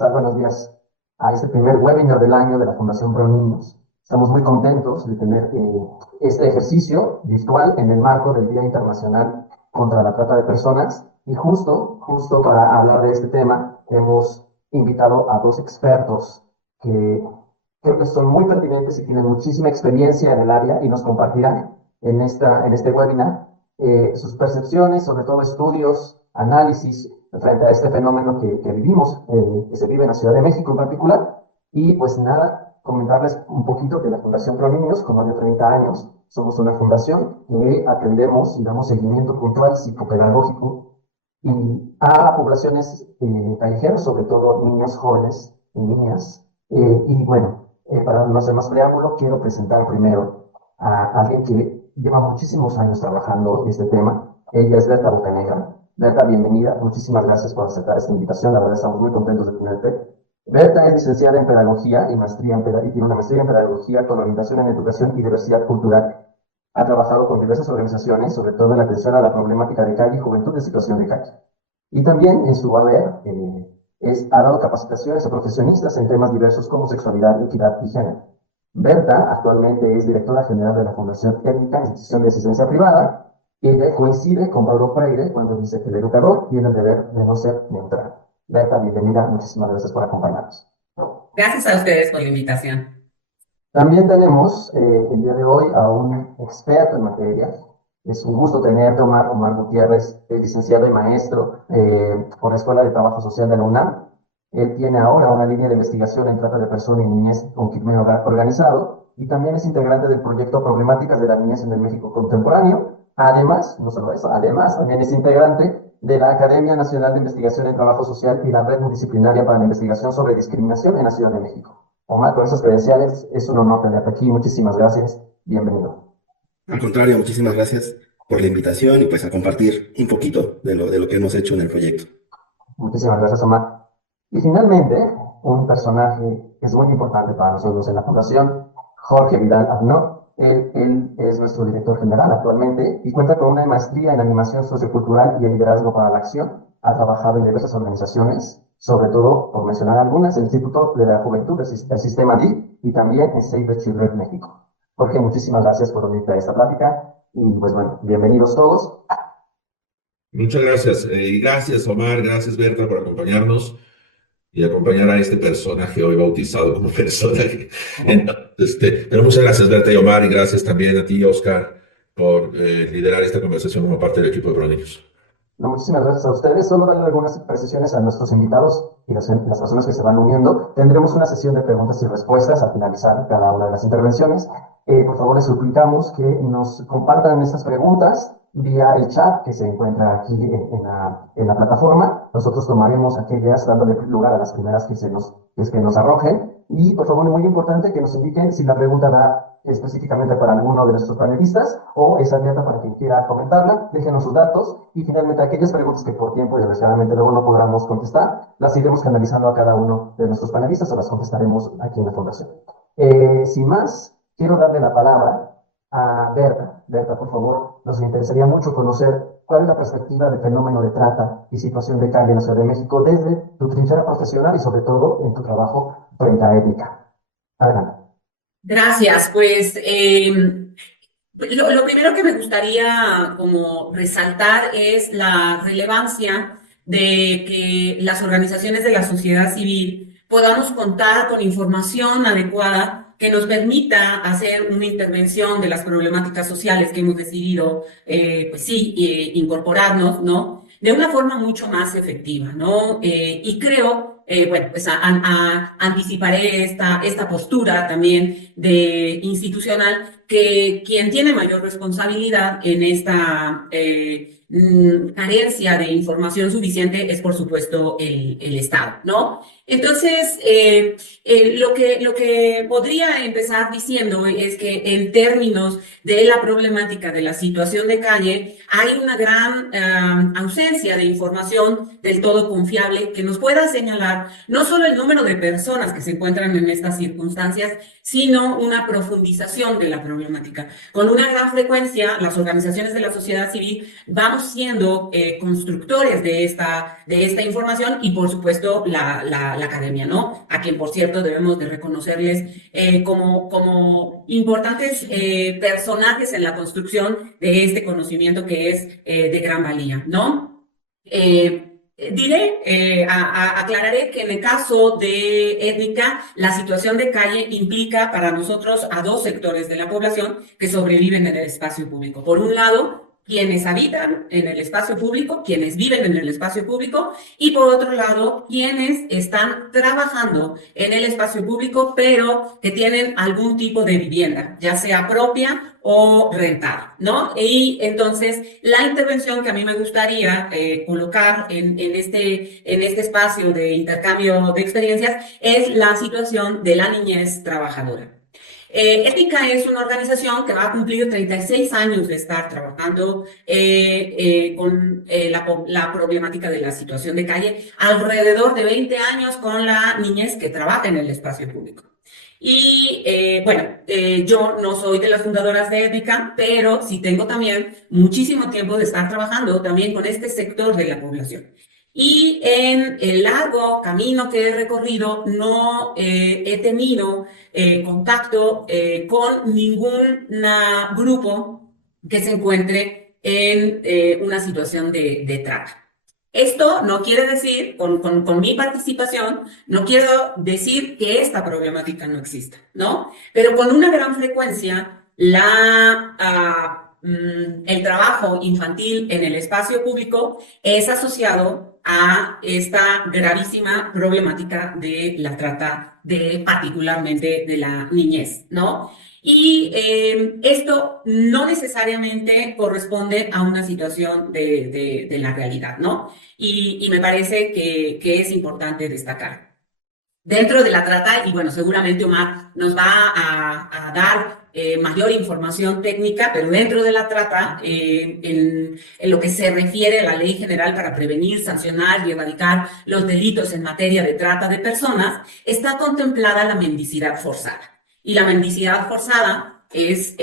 estás? Buenos días a este primer webinar del año de la Fundación Pro Niños. Estamos muy contentos de tener este ejercicio virtual en el marco del Día Internacional contra la Trata de Personas. Y justo para hablar de este tema, hemos invitado a dos expertos que creo que son muy pertinentes y tienen muchísima experiencia en el área y nos compartirán en este webinar sus percepciones, sobre todo estudios, análisis frente a este fenómeno que vivimos, que se vive en la Ciudad de México en particular. Y pues nada, comentarles un poquito que la Fundación Pro Niños, con más de 30 años, somos una fundación que atendemos y damos seguimiento puntual psicopedagógico y a poblaciones callejeras, sobre todo niños, jóvenes y niñas. Y bueno, para no hacer más preámbulo, quiero presentar primero a alguien que lleva muchísimos años trabajando este tema. Ella es Berta Bocanegra. Berta, bienvenida. Muchísimas gracias por aceptar esta invitación. La verdad, estamos muy contentos de tenerte. Berta es licenciada en Pedagogía y tiene una maestría en Pedagogía con orientación en Educación y Diversidad Cultural. Ha trabajado con diversas organizaciones, sobre todo en la atención a la problemática de calle y juventud en situación de calle. Y también en su haber ha dado capacitaciones a profesionistas en temas diversos como sexualidad, equidad y género. Berta actualmente es directora general de la Fundación Ética, institución de asistencia privada. Ella coincide con Paulo Freire cuando dice que el educador tiene el deber de no ser neutral. Berta, bienvenida, muchísimas gracias por acompañarnos. Gracias a ustedes por la invitación. También tenemos el día de hoy a un experto en materia. Es un gusto tenerte, Omar Gutiérrez, licenciado y maestro por la Escuela de Trabajo Social de la UNAM. Él tiene ahora una línea de investigación en trata de personas y niñez con crimen organizado y también es integrante del proyecto Problemáticas de la Niñez en el México Contemporáneo. Además, no solo eso, también es integrante de la Academia Nacional de Investigación en Trabajo Social y la Red Multidisciplinaria para la Investigación sobre Discriminación en la Ciudad de México. Omar, con esos credenciales, es un honor tenerte aquí. Muchísimas gracias. Bienvenido. Al contrario, muchísimas gracias por la invitación y pues a compartir un poquito de lo que hemos hecho en el proyecto. Muchísimas gracias, Omar. Y finalmente, un personaje que es muy importante para nosotros en la Fundación, Jorge Vidal Arnaud. Él es nuestro director general actualmente y cuenta con una maestría en animación sociocultural y en liderazgo para la acción. Ha trabajado en diversas organizaciones, sobre todo, por mencionar algunas, el Instituto de la Juventud, el Sistema DIF y también en Save the Children México. Jorge, muchísimas gracias por unirte a esta plática y pues bueno, bienvenidos todos. Muchas gracias. Y gracias, Omar, gracias, Berta, por acompañarnos y acompañar a este personaje hoy bautizado como personaje. Pero muchas gracias, Berta y Omar, y gracias también a ti, Oscar, por liderar esta conversación como parte del equipo de Pro Niños. No, muchísimas gracias a ustedes. Solo darle algunas precisiones a nuestros invitados y las personas que se van uniendo. Tendremos una sesión de preguntas y respuestas al finalizar cada una de las intervenciones. Por favor, les suplicamos que nos compartan estas preguntas vía el chat que se encuentra aquí en la plataforma. Nosotros tomaremos aquellas dándole lugar a las primeras que nos arrojen. Y por favor, muy importante que nos indiquen si la pregunta va específicamente para alguno de nuestros panelistas o es abierta para quien quiera comentarla. Déjenos sus datos y finalmente aquellas preguntas que por tiempo y desgraciadamente luego no podamos contestar, las iremos canalizando a cada uno de nuestros panelistas o las contestaremos aquí en la Fundación. Sin más, quiero darle la palabra a Berta. Berta, por favor, nos interesaría mucho conocer cuál es la perspectiva del fenómeno de trata y situación de calle en la Ciudad de México desde tu trinchera profesional y sobre todo en tu trabajo frente a ética. Adelante. Gracias. Pues lo primero que me gustaría como resaltar es la relevancia de que las organizaciones de la sociedad civil podamos contar con información adecuada que nos permita hacer una intervención de las problemáticas sociales que hemos decidido, incorporarnos, ¿no? De una forma mucho más efectiva, ¿no? Y creo, pues anticiparé esta postura también de institucional, que quien tiene mayor responsabilidad en esta carencia de información suficiente es, por supuesto, el Estado, ¿no? Entonces, lo que podría empezar diciendo es que en términos de la problemática de la situación de calle, hay una gran ausencia de información del todo confiable que nos pueda señalar no solo el número de personas que se encuentran en estas circunstancias, sino una profundización de la problemática. Con una gran frecuencia, las organizaciones de la sociedad civil vamos estamos siendo constructores de esta información y, por supuesto, la academia, ¿no? A quien, por cierto, debemos de reconocerles como importantes personajes en la construcción de este conocimiento que es de gran valía, ¿no? Aclararé que en el caso de étnica, la situación de calle implica para nosotros a dos sectores de la población que sobreviven en el espacio público. Por un lado, quienes habitan en el espacio público, quienes viven en el espacio público, y por otro lado, quienes están trabajando en el espacio público, pero que tienen algún tipo de vivienda, ya sea propia o rentada, ¿no? Y entonces, la intervención que a mí me gustaría colocar en este espacio de intercambio de experiencias es la situación de la niñez trabajadora. Ética es una organización que va a cumplir 36 años de estar trabajando con la problemática de la situación de calle, alrededor de 20 años con la niñez que trabaja en el espacio público. Y yo no soy de las fundadoras de Ética, pero sí tengo también muchísimo tiempo de estar trabajando también con este sector de la población. Y en el largo camino que he recorrido no he tenido contacto con ningún grupo que se encuentre en una situación de trata. Esto no quiere decir, con mi participación, no quiero decir que esta problemática no exista, ¿no? Pero con una gran frecuencia, el trabajo infantil en el espacio público es asociado a esta gravísima problemática de la trata particularmente de la niñez, ¿no? Y esto no necesariamente corresponde a una situación de la realidad, ¿no? Y me parece que es importante destacar. Dentro de la trata, y bueno, seguramente Omar nos va a dar mayor información técnica, pero dentro de la trata, en lo que se refiere a la Ley General para prevenir, sancionar y erradicar los delitos en materia de trata de personas, está contemplada la mendicidad forzada. Y la mendicidad forzada es,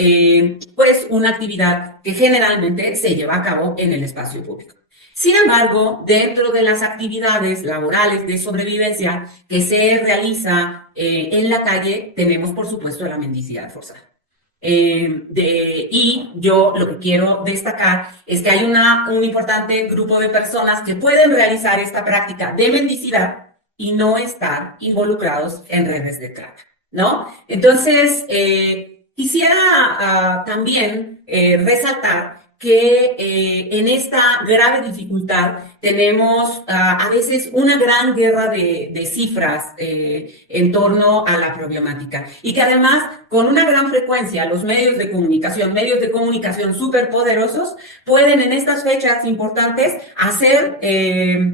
pues, una actividad que generalmente se lleva a cabo en el espacio público. Sin embargo, dentro de las actividades laborales de sobrevivencia que se realiza en la calle, tenemos, por supuesto, la mendicidad forzada. Y yo lo que quiero destacar es que hay un importante grupo de personas que pueden realizar esta práctica de mendicidad y no estar involucrados en redes de trata, ¿no? Entonces, quisiera también resaltar que en esta grave dificultad tenemos a veces una gran guerra de cifras en torno a la problemática y que además con una gran frecuencia los medios de comunicación superpoderosos pueden en estas fechas importantes hacer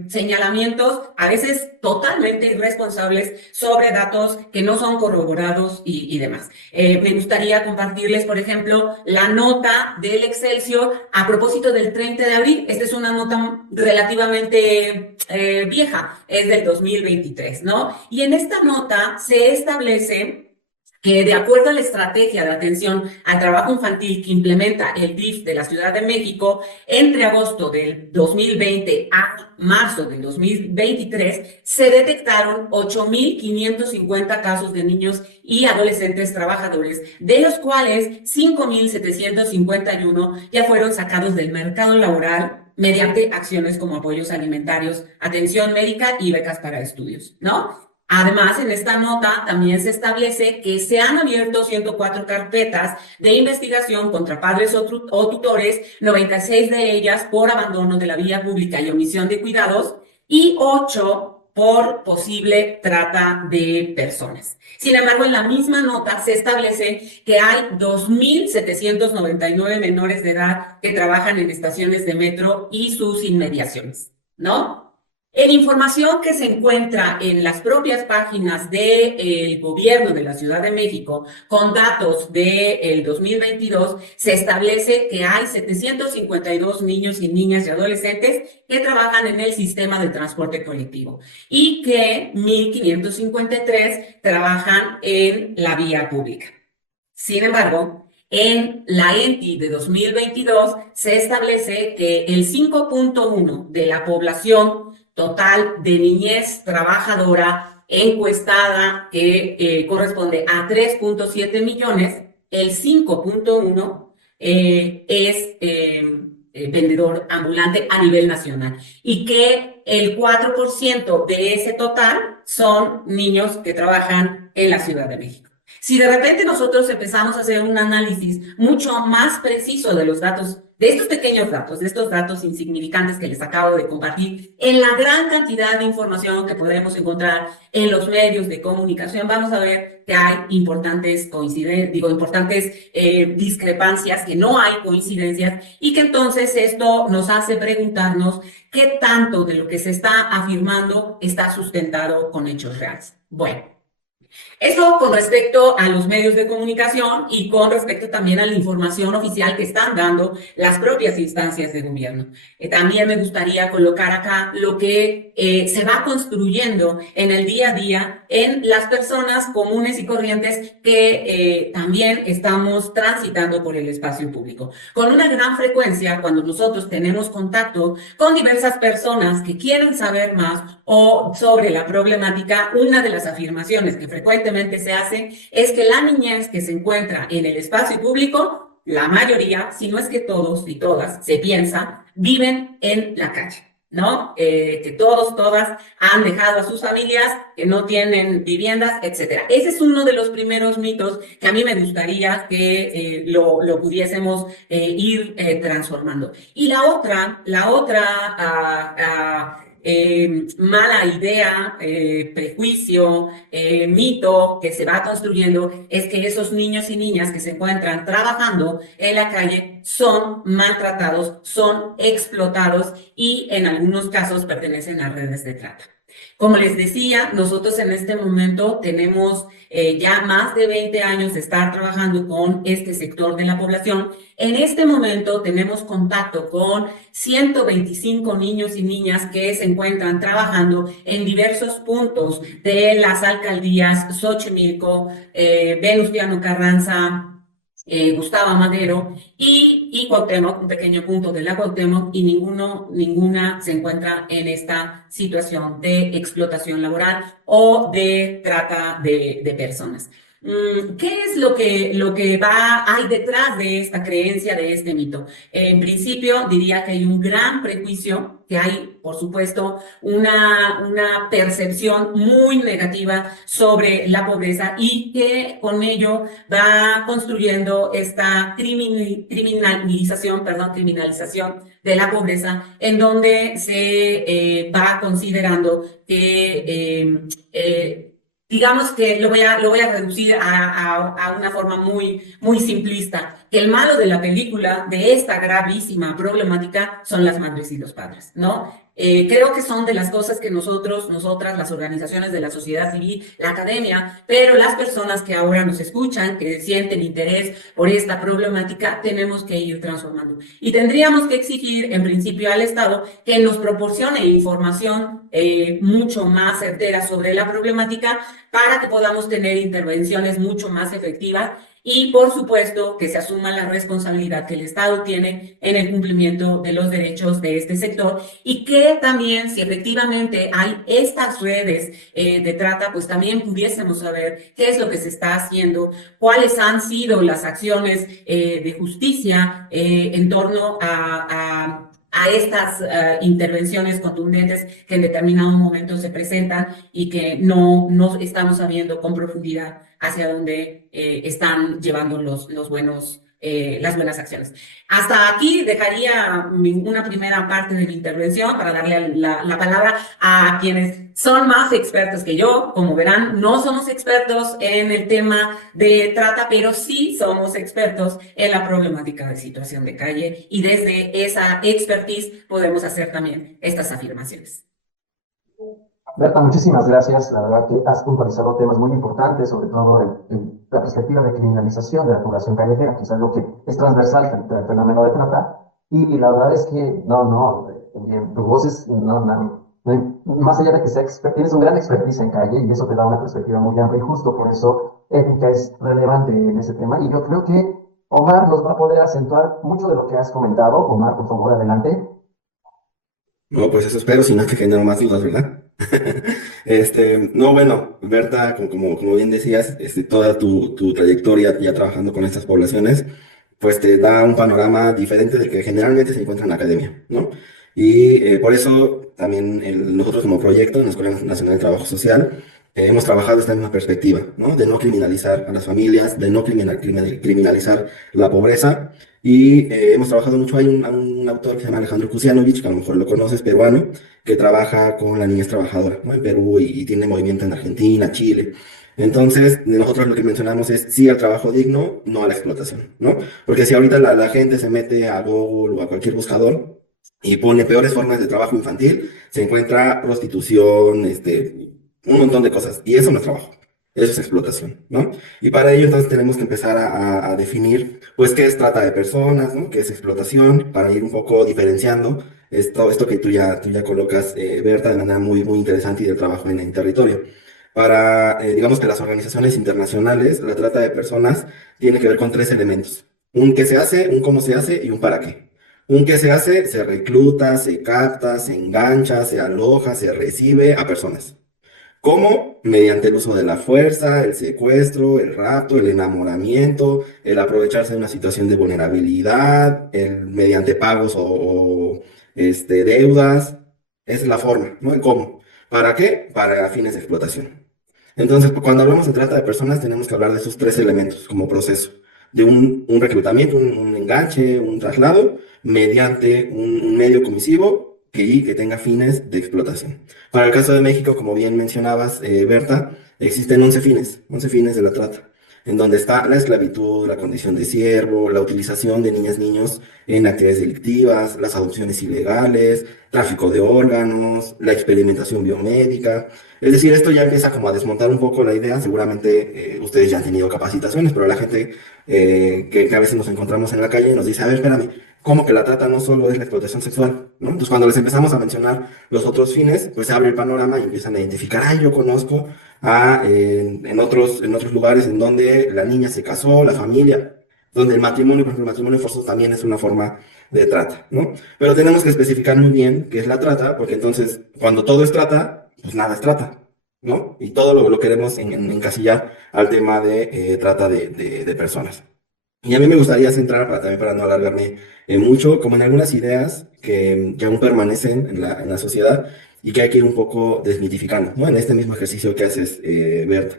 señalamientos a veces totalmente irresponsables sobre datos que no son corroborados y demás. Me gustaría compartirles, por ejemplo, la nota del Excelsior a propósito del 30 de abril. Esta es una nota relativamente vieja, es del 2023, ¿no? Y en esta nota se establece que de acuerdo a la estrategia de atención al trabajo infantil que implementa el DIF de la Ciudad de México, entre agosto del 2020 a marzo del 2023, se detectaron 8.550 casos de niños y adolescentes trabajadores, de los cuales 5.751 ya fueron sacados del mercado laboral mediante acciones como apoyos alimentarios, atención médica y becas para estudios, ¿no? Además, en esta nota también se establece que se han abierto 104 carpetas de investigación contra padres o tutores, 96 de ellas por abandono de la vía pública y omisión de cuidados, y 8 por posible trata de personas. Sin embargo, en la misma nota se establece que hay 2.799 menores de edad que trabajan en estaciones de metro y sus inmediaciones, ¿no? En información que se encuentra en las propias páginas del gobierno de la Ciudad de México, con datos del 2022, se establece que hay 752 niños y niñas y adolescentes que trabajan en el sistema de transporte colectivo y que 1.553 trabajan en la vía pública. Sin embargo, En la ENTI de 2022 se establece que el 5.1 de la población total de niñez trabajadora encuestada, que corresponde a 3.7 millones, el 5.1 es vendedor ambulante a nivel nacional, y que el 4% de ese total son niños que trabajan en la Ciudad de México. Si de repente nosotros empezamos a hacer un análisis mucho más preciso de los datos, de estos pequeños datos, de estos datos insignificantes que les acabo de compartir, en la gran cantidad de información que podemos encontrar en los medios de comunicación, vamos a ver que hay importantes discrepancias, que no hay coincidencias, y que entonces esto nos hace preguntarnos qué tanto de lo que se está afirmando está sustentado con hechos reales. Bueno, esto con respecto a los medios de comunicación y con respecto también a la información oficial que están dando las propias instancias de gobierno. También me gustaría colocar acá lo que se va construyendo en el día a día en las personas comunes y corrientes que también estamos transitando por el espacio público. Con una gran frecuencia, cuando nosotros tenemos contacto con diversas personas que quieren saber más o sobre la problemática, una de las afirmaciones que frecuentemente se hace es que la niñez que se encuentra en el espacio público, la mayoría, si no es que todos y todas, se piensa, viven en la calle, ¿no? Que todos, todas han dejado a sus familias, que no tienen viviendas, etcétera. Ese es uno de los primeros mitos que a mí me gustaría que lo pudiésemos ir transformando. Y la otra mala idea, prejuicio, mito que se va construyendo es que esos niños y niñas que se encuentran trabajando en la calle son maltratados, son explotados y en algunos casos pertenecen a redes de trata. Como les decía, nosotros en este momento tenemos ya más de 20 años de estar trabajando con este sector de la población. En este momento tenemos contacto con 125 niños y niñas que se encuentran trabajando en diversos puntos de las alcaldías Xochimilco, Venustiano Carranza, Gustavo Madero y Cuauhtémoc, un pequeño punto de la Cuauhtémoc, y ninguna se encuentra en esta situación de explotación laboral o de trata de personas. ¿Qué es lo que hay detrás de esta creencia, de este mito? En principio, diría que hay un gran prejuicio, que hay, por supuesto, una percepción muy negativa sobre la pobreza, y que con ello va construyendo esta criminalización de la pobreza, en donde se va considerando que digamos que lo voy a reducir a una forma muy simplista, que el malo de la película, de esta gravísima problemática, son las madres y los padres, ¿no? Creo que son de las cosas que nosotras, las organizaciones de la sociedad civil, la academia, pero las personas que ahora nos escuchan, que sienten interés por esta problemática, tenemos que ir transformando. Y tendríamos que exigir, en principio, al Estado que nos proporcione información mucho más certera sobre la problemática, para que podamos tener intervenciones mucho más efectivas, y por supuesto que se asuma la responsabilidad que el Estado tiene en el cumplimiento de los derechos de este sector, y que también, si efectivamente hay estas redes de trata, pues también pudiésemos saber qué es lo que se está haciendo, cuáles han sido las acciones de justicia en torno a estas intervenciones contundentes que en determinado momento se presentan y que no estamos sabiendo con profundidad hacia dónde están llevando las buenas acciones. Hasta aquí dejaría una primera parte de mi intervención para darle la palabra a quienes son más expertos que yo. Como verán, no somos expertos en el tema de trata, pero sí somos expertos en la problemática de situación de calle, y desde esa expertise podemos hacer también estas afirmaciones. Berta, muchísimas gracias. La verdad que has puntualizado temas muy importantes, sobre todo en la perspectiva de criminalización de la población callejera, que es algo que es transversal frente al fenómeno de trata. Y la verdad es que, tu voz es, más allá de que sea expert, tienes un gran expertise en calle, y eso te da una perspectiva muy amplia, y justo por eso ética es relevante en ese tema. Y yo creo que Omar nos va a poder acentuar mucho de lo que has comentado. Omar, por favor, adelante. No, pues eso espero, si no te genero más dudas, ¿verdad? No, bueno, Berta, como bien decías, toda tu trayectoria ya trabajando con estas poblaciones, pues te da un panorama diferente del que generalmente se encuentra en la academia, ¿no? Y por eso también nosotros como proyecto en la Escuela Nacional de Trabajo Social hemos trabajado esta misma perspectiva, ¿no? De no criminalizar a las familias, de no criminalizar la pobreza. Y hemos trabajado mucho, hay un autor que se llama Alejandro Kusianovich, que a lo mejor lo conoces, peruano, que trabaja con la niñez trabajadora, ¿no? En Perú y tiene movimiento en Argentina, Chile. Entonces, nosotros lo que mencionamos es sí al trabajo digno, no a la explotación, ¿no? Porque si ahorita la gente se mete a Google o a cualquier buscador y pone peores formas de trabajo infantil, se encuentra prostitución, un montón de cosas. Y eso no es trabajo, eso es explotación, ¿no? Y para ello entonces tenemos que empezar a definir, pues, qué es trata de personas, ¿no? ¿Qué es explotación? Para ir un poco diferenciando esto que tú ya colocas, Berta, de manera muy interesante y del trabajo en territorio. Digamos que las organizaciones internacionales, la trata de personas tiene que ver con tres elementos. Un qué se hace, un cómo se hace y un para qué. Un qué se hace, se recluta, se capta, se engancha, se aloja, se recibe a personas. ¿Cómo? Mediante el uso de la fuerza, el secuestro, el rapto, el enamoramiento, el aprovecharse de una situación de vulnerabilidad, mediante pagos o deudas. Esa es la forma, ¿no? El cómo. ¿Para qué? Para fines de explotación. Entonces, cuando hablamos de trata de personas, tenemos que hablar de esos tres elementos como proceso, de un reclutamiento, un enganche, un traslado, mediante un medio comisivo que tenga fines de explotación. Para el caso de México, como bien mencionabas, Berta, existen 11 fines de la trata, en donde está la esclavitud, la condición de siervo, la utilización de niñas, niños en actividades delictivas, las adopciones ilegales, tráfico de órganos, la experimentación biomédica. Es decir, esto ya empieza como a desmontar un poco la idea. Seguramente ustedes ya han tenido capacitaciones, pero la gente que a veces nos encontramos en la calle nos dice, a ver, espérame, ¿cómo que la trata no solo es la explotación sexual? ¿No? Entonces, cuando les empezamos a mencionar los otros fines, pues se abre el panorama y empiezan a identificar, ay, yo conozco en otros lugares en donde la niña se casó, la familia, donde el matrimonio, por ejemplo, el matrimonio forzoso también es una forma de trata, ¿no? Pero tenemos que especificar muy bien qué es la trata, porque entonces, cuando todo es trata, pues nada es trata, ¿no? Y todo lo queremos encasillar al tema de trata de personas. Y a mí me gustaría centrar, también para no alargarme mucho, como en algunas ideas que aún permanecen en la sociedad y que hay que ir un poco desmitificando, ¿no? En este mismo ejercicio que haces, Berta.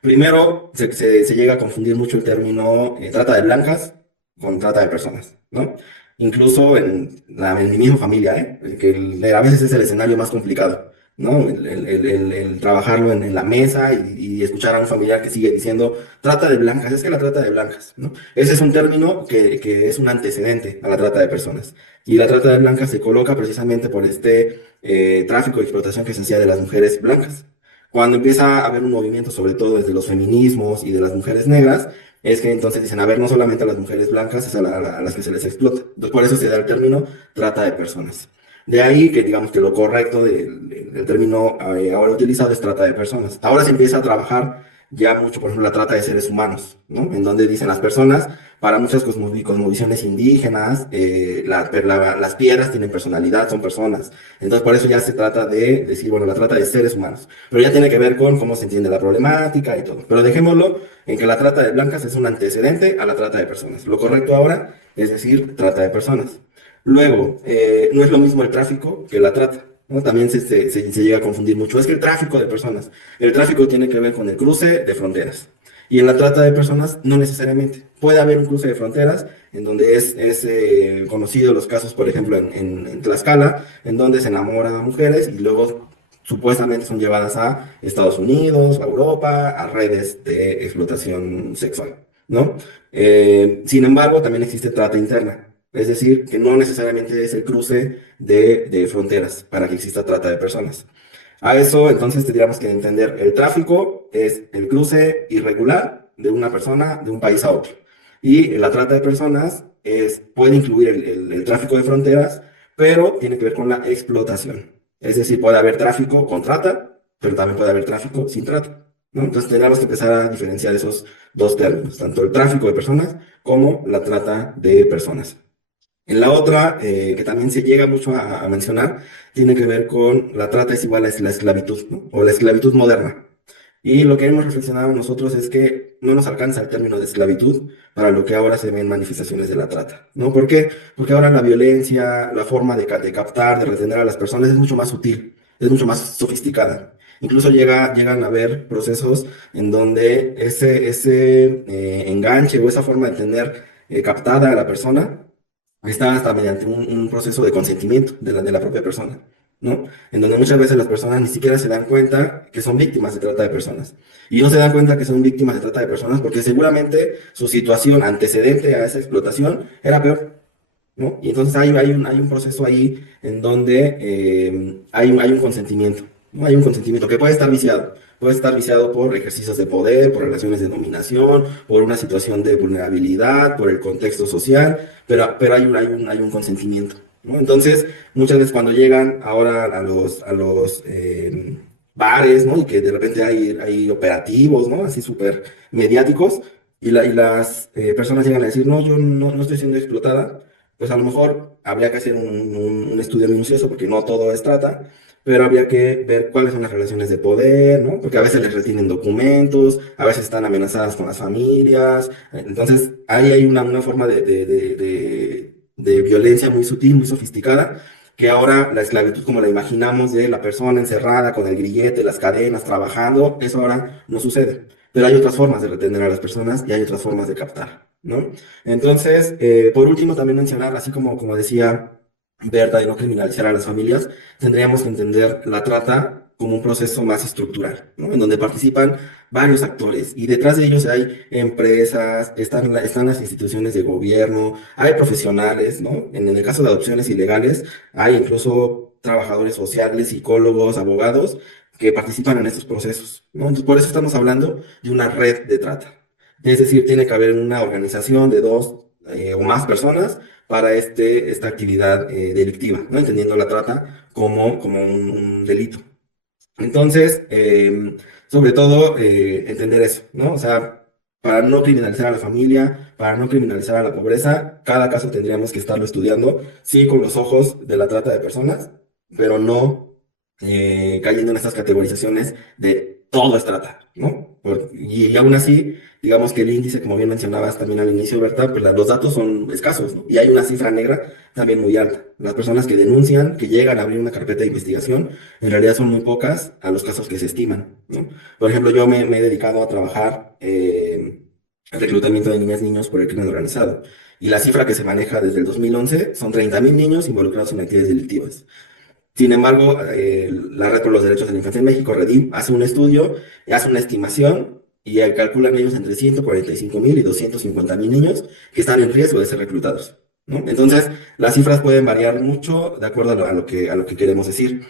Primero, se llega a confundir mucho el término trata de blancas con trata de personas, ¿no? Incluso en mi misma familia, a veces es el escenario más complicado, ¿no? El trabajarlo en la mesa y escuchar a un familiar que sigue diciendo trata de blancas, es que la trata de blancas, ¿no? Ese es un término que es un antecedente a la trata de personas. Y la trata de blancas se coloca precisamente por este tráfico y explotación que se hacía de las mujeres blancas. Cuando empieza a haber un movimiento, sobre todo desde los feminismos y de las mujeres negras, es que entonces dicen, a ver, no solamente a las mujeres blancas, es a las que se les explota. Entonces, por eso se da el término trata de personas. De ahí que digamos que lo correcto del término ahora utilizado es trata de personas. Ahora se empieza a trabajar ya mucho, por ejemplo, la trata de seres humanos, ¿no? En donde dicen las personas, para muchas cosmovisiones indígenas, las piedras tienen personalidad, son personas. Entonces, por eso ya se trata de decir, bueno, la trata de seres humanos. Pero ya tiene que ver con cómo se entiende la problemática y todo. Pero dejémoslo en que la trata de blancas es un antecedente a la trata de personas. Lo correcto ahora es decir, trata de personas. Luego, no es lo mismo el tráfico que la trata, ¿no? También se llega a confundir mucho. Es que el tráfico de personas, el tráfico tiene que ver con el cruce de fronteras. Y en la trata de personas, no necesariamente. Puede haber un cruce de fronteras en donde es conocido los casos, por ejemplo, en Tlaxcala, en donde se enamoran a mujeres y luego supuestamente son llevadas a Estados Unidos, a Europa, a redes de explotación sexual, ¿no? Sin embargo, también existe trata interna. Es decir, que no necesariamente es el cruce de fronteras para que exista trata de personas. A eso entonces tendríamos que entender, el tráfico es el cruce irregular de una persona de un país a otro. Y la trata de personas puede incluir el tráfico de fronteras, pero tiene que ver con la explotación. Es decir, puede haber tráfico con trata, pero también puede haber tráfico sin trata. ¿no? Entonces tenemos que empezar a diferenciar esos dos términos, tanto el tráfico de personas como la trata de personas. En la otra, que también se llega mucho a mencionar, tiene que ver con la trata es igual a la esclavitud, ¿no? O la esclavitud moderna. Y lo que hemos reflexionado nosotros es que no nos alcanza el término de esclavitud para lo que ahora se ven manifestaciones de la trata, ¿no? ¿Por qué? Porque ahora la violencia, la forma de captar, de retener a las personas es mucho más sutil, es mucho más sofisticada. Incluso llegan a haber procesos en donde ese enganche o esa forma de tener captada a la persona está hasta mediante un proceso de consentimiento de la propia persona, ¿no? En donde muchas veces las personas ni siquiera se dan cuenta que son víctimas de trata de personas. Y no se dan cuenta que son víctimas de trata de personas porque seguramente su situación antecedente a esa explotación era peor, ¿no? Y entonces hay un proceso ahí en donde hay un consentimiento, ¿no? Hay un consentimiento que puede estar viciado. Puede estar viciado por ejercicios de poder, por relaciones de dominación, por una situación de vulnerabilidad, por el contexto social, pero hay un consentimiento, ¿no? Entonces, muchas veces cuando llegan ahora a los bares, ¿no? Y que de repente hay operativos, ¿no? Así súper mediáticos, y las personas llegan a decir, no, yo no estoy siendo explotada, pues a lo mejor habría que hacer un estudio minucioso porque no todo es trata, pero habría que ver cuáles son las relaciones de poder, ¿no? Porque a veces les retienen documentos, a veces están amenazadas con las familias, entonces ahí hay una forma de violencia muy sutil, muy sofisticada, que ahora la esclavitud como la imaginamos de la persona encerrada con el grillete, las cadenas, trabajando, eso ahora no sucede. Pero hay otras formas de retener a las personas y hay otras formas de captar, ¿no? Entonces, por último, también mencionar, así como decía Berta, de no criminalizar a las familias, tendríamos que entender la trata como un proceso más estructural, ¿no? En donde participan varios actores y detrás de ellos hay empresas, están las instituciones de gobierno, hay profesionales, ¿no? En el caso de adopciones ilegales, hay incluso trabajadores sociales, psicólogos, abogados que participan en estos procesos, ¿no? Entonces, por eso estamos hablando de una red de trata. Es decir, tiene que haber una organización de dos o más personas para esta actividad delictiva, ¿no? Entendiendo la trata como un delito. Entonces, sobre todo, entender eso, ¿no? O sea, para no criminalizar a la familia, para no criminalizar a la pobreza, cada caso tendríamos que estarlo estudiando, sí, con los ojos de la trata de personas, pero no cayendo en estas categorizaciones de todo es trata, ¿no? Y aún así, digamos que el índice, como bien mencionabas también al inicio, Berta, pues los datos son escasos, ¿no? Y hay una cifra negra también muy alta. Las personas que denuncian, que llegan a abrir una carpeta de investigación, en realidad son muy pocas a los casos que se estiman, ¿no? Por ejemplo, yo me he dedicado a trabajar el reclutamiento de niñas y niños por el crimen organizado. Y la cifra que se maneja desde el 2011 son 30.000 niños involucrados en actividades delictivas. Sin embargo, la Red por los Derechos de la Infancia en México, REDIM, hace un estudio, hace una estimación y calculan ellos entre 145.000 y 250.000 niños que están en riesgo de ser reclutados, ¿no? Entonces, las cifras pueden variar mucho de acuerdo a lo que queremos decir.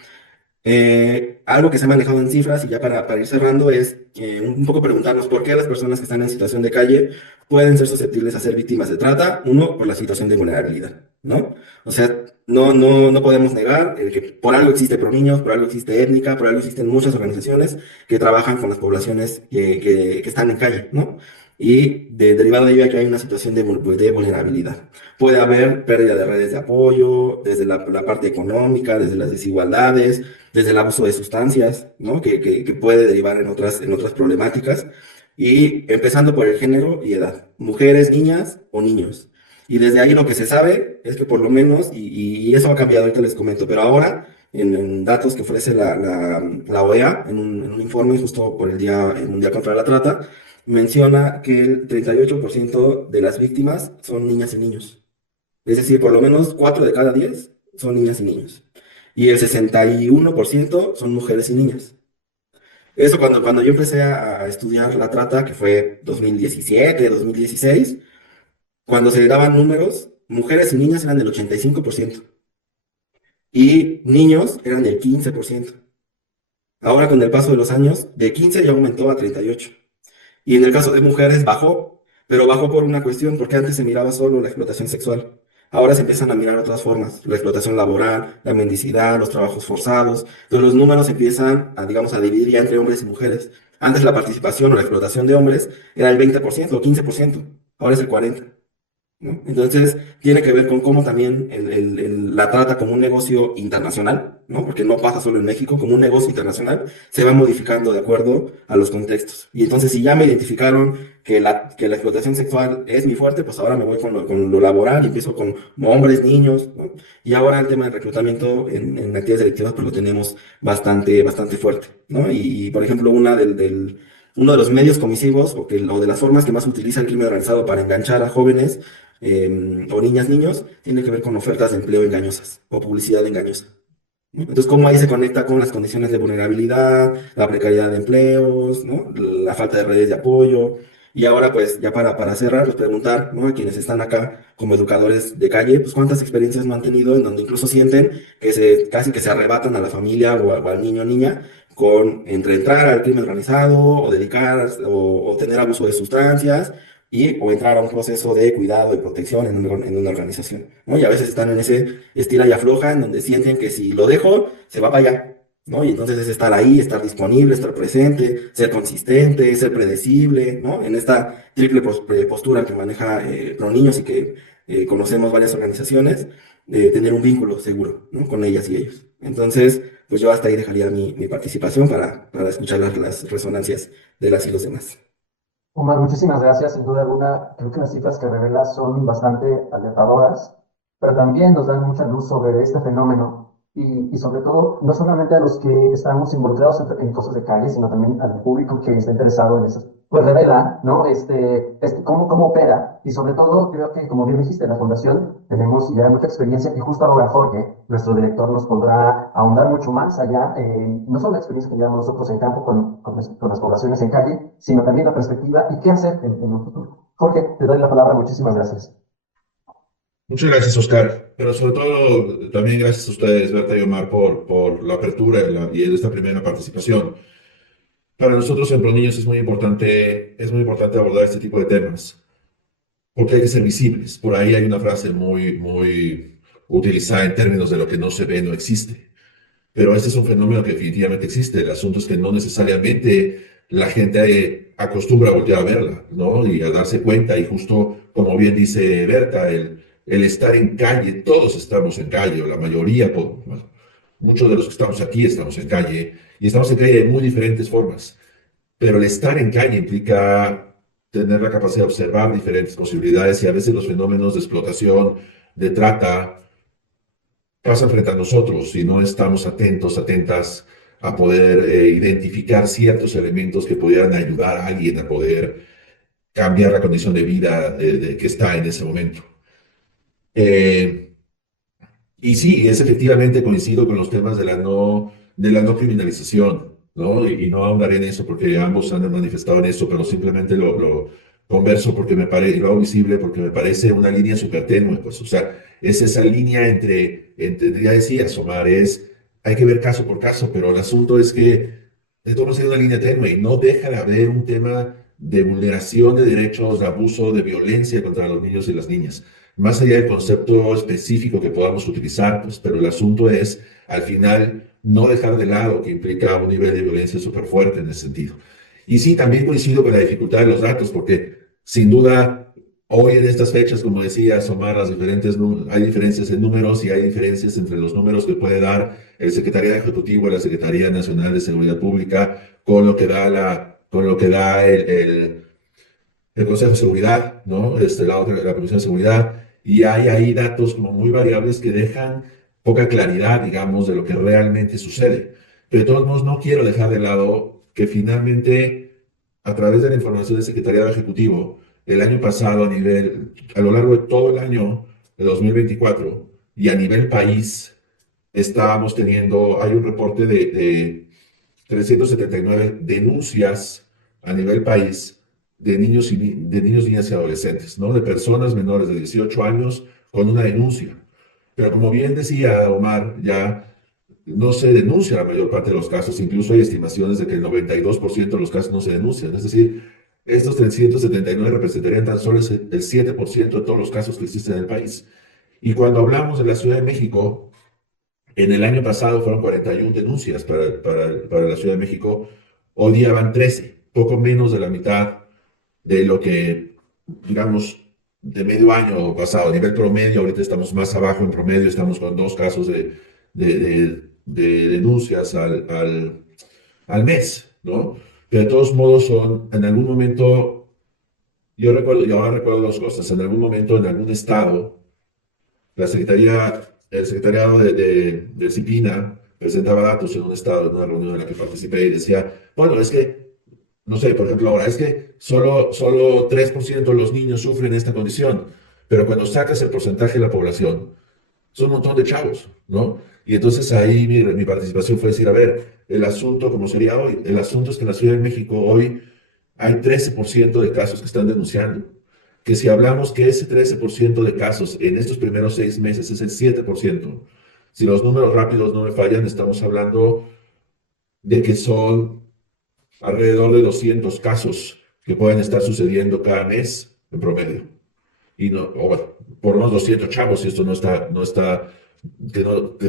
Algo que se ha manejado en cifras, y ya para ir cerrando, es un poco preguntarnos por qué las personas que están en situación de calle pueden ser susceptibles a ser víctimas de trata. Uno, por la situación de vulnerabilidad, ¿no? O sea, no podemos negar que por algo existe ProNiños, por algo existe Étnica, por algo existen muchas organizaciones que trabajan con las poblaciones que están en calle, ¿no? Y derivado de ello hay que hay una situación de vulnerabilidad. Puede haber pérdida de redes de apoyo, desde la parte económica, desde las desigualdades, desde el abuso de sustancias, ¿no? Que puede derivar en otras problemáticas, y empezando por el género y edad, mujeres, niñas o niños. Y desde ahí lo que se sabe es que por lo menos, y eso ha cambiado, ahorita les comento, pero ahora, en datos que ofrece la OEA, en un informe justo por el Día Mundial contra la Trata, menciona que el 38% de las víctimas son niñas y niños. Es decir, por lo menos 4 de cada 10 son niñas y niños. Y el 61% son mujeres y niñas. Eso cuando yo empecé a estudiar la trata, que fue 2017, 2016, cuando se daban números, mujeres y niñas eran del 85% y niños eran del 15%. Ahora con el paso de los años, de 15 ya aumentó a 38%. Y en el caso de mujeres bajó, pero bajó por una cuestión, porque antes se miraba solo la explotación sexual. Ahora se empiezan a mirar otras formas, la explotación laboral, la mendicidad, los trabajos forzados. Entonces los números empiezan a, digamos, a dividir ya entre hombres y mujeres. Antes la participación o la explotación de hombres era el 20% o 15%, ahora es el 40%. ¿No? Entonces, tiene que ver con cómo también la trata como un negocio internacional, ¿no? Porque no pasa solo en México, como un negocio internacional, se va modificando de acuerdo a los contextos. Y entonces, si ya me identificaron que la explotación sexual es mi fuerte, pues ahora me voy con lo laboral y empiezo con hombres, niños, ¿no? Y ahora el tema del reclutamiento en actividades delictivas, pues lo tenemos bastante fuerte, ¿no? Y, por ejemplo, uno de los medios comisivos o de las formas que más utiliza el crimen organizado para enganchar a jóvenes o niñas, niños, tiene que ver con ofertas de empleo engañosas o publicidad engañosa. ¿No? Entonces, ¿cómo ahí se conecta con las condiciones de vulnerabilidad, la precariedad de empleos, ¿no? La falta de redes de apoyo? Y ahora, pues, ya para cerrar, pues preguntar, ¿no? A quienes están acá como educadores de calle, pues cuántas experiencias no han tenido en donde incluso sienten casi que se arrebatan a la familia o al niño o niña entre entrar al crimen organizado o dedicar o tener abuso de sustancias o entrar a un proceso de cuidado y protección en una organización, ¿no? Y a veces están en ese estira y afloja en donde sienten que si lo dejo, se va para allá, ¿no? Y entonces es estar ahí, estar disponible, estar presente, ser consistente, ser predecible, ¿no? En esta triple postura que maneja ProNiños y que conocemos varias organizaciones, tener un vínculo seguro, ¿no? Con ellas y ellos. Entonces, pues yo hasta ahí dejaría mi participación para escuchar las resonancias de las y los demás. Omar, muchísimas gracias. Sin duda alguna, creo que las cifras que revelas son bastante alentadoras, pero también nos dan mucha luz sobre este fenómeno y sobre todo, no solamente a los que estamos involucrados en cosas de calle, sino también al público que está interesado en eso. Pues revela, ¿no? Cómo opera y sobre todo, creo que, como bien dijiste, en la Fundación tenemos ya mucha experiencia y justo ahora Jorge, nuestro director, nos podrá ahondar mucho más allá, no solo la experiencia que llevamos nosotros en campo con las poblaciones en calle, sino también la perspectiva y qué hacer en un futuro. Jorge, te doy la palabra, muchísimas gracias. Muchas gracias, Oscar. Pero sobre todo, también gracias a ustedes, Berta y Omar, por la apertura y en esta primera participación. Para nosotros en ProNiños es muy importante abordar este tipo de temas, porque hay que ser visibles. Por ahí hay una frase muy utilizada en términos de lo que no se ve no existe. Pero este es un fenómeno que definitivamente existe. El asunto es que no necesariamente la gente acostumbra a voltear a verla, ¿no? Y a darse cuenta. Y justo como bien dice Berta, el estar en calle, todos estamos en calle, o la mayoría, bueno, muchos de los que estamos aquí estamos en calle, y estamos en calle de muy diferentes formas. Pero el estar en calle implica tener la capacidad de observar diferentes posibilidades y a veces los fenómenos de explotación, de trata, pasan frente a nosotros si no estamos atentos, atentas a poder identificar ciertos elementos que pudieran ayudar a alguien a poder cambiar la condición de vida que está en ese momento. Eh, y sí, es efectivamente coincido con los temas de la no criminalización, ¿no? Y no ahondaré en eso porque ambos han manifestado en eso, pero simplemente lo converso porque lo hago visible porque me parece una línea súper tenue, pues, o sea, es esa línea ya decías, Omar, hay que ver caso por caso, pero el asunto es que de todos modos hay una línea tenue y no deja de haber un tema de vulneración de derechos, de abuso, de violencia contra los niños y las niñas más allá del concepto específico que podamos utilizar, pues, pero el asunto es, al final, no dejar de lado que implica un nivel de violencia súper fuerte en ese sentido. Y sí, también coincido con la dificultad de los datos, porque sin duda, hoy en estas fechas, como decía Omar, hay diferencias en números y hay diferencias entre los números que puede dar el Secretariado Ejecutivo de la Secretaría Nacional de Seguridad Pública con lo que da el Consejo de Seguridad, ¿no? La Comisión de Seguridad, y hay ahí datos como muy variables que dejan poca claridad, digamos, de lo que realmente sucede. Pero de todos modos, no quiero dejar de lado que finalmente, a través de la información del Secretariado Ejecutivo, el año pasado, a lo largo de todo el año de 2024, y a nivel país, hay un reporte de 379 denuncias a nivel país de niños, niñas y adolescentes, ¿no? De personas menores de 18 años con una denuncia. Pero como bien decía Omar, ya no se denuncia la mayor parte de los casos, incluso hay estimaciones de que el 92% de los casos no se denuncian. Es decir, estos 379 representarían tan solo el 7% de todos los casos que existen en el país. Y cuando hablamos de la Ciudad de México, en el año pasado fueron 41 denuncias para la Ciudad de México, Hoy día van 13, poco menos de la mitad de lo que, digamos, de medio año pasado. A nivel promedio, ahorita estamos más abajo en promedio, estamos con 2 casos de denuncias al mes, ¿no? Pero de todos modos son, en algún momento, yo ahora recuerdo 2 cosas. En algún momento, en algún estado, el secretariado de CIPINA presentaba datos en un estado, en una reunión en la que participé y decía, bueno, es que, no sé, por ejemplo, ahora es que solo 3% de los niños sufren esta condición, pero cuando sacas el porcentaje de la población, son un montón de chavos, ¿no? Y entonces ahí mi participación fue decir, a ver, el asunto, como sería hoy, el asunto es que en la Ciudad de México hoy hay 13% de casos que están denunciando. Que si hablamos que ese 13% de casos en estos primeros 6 meses es el 7%, si los números rápidos no me fallan, estamos hablando de que son alrededor de 200 casos que pueden estar sucediendo cada mes en promedio. Y no, o bueno, por lo menos 200 chavos, y esto que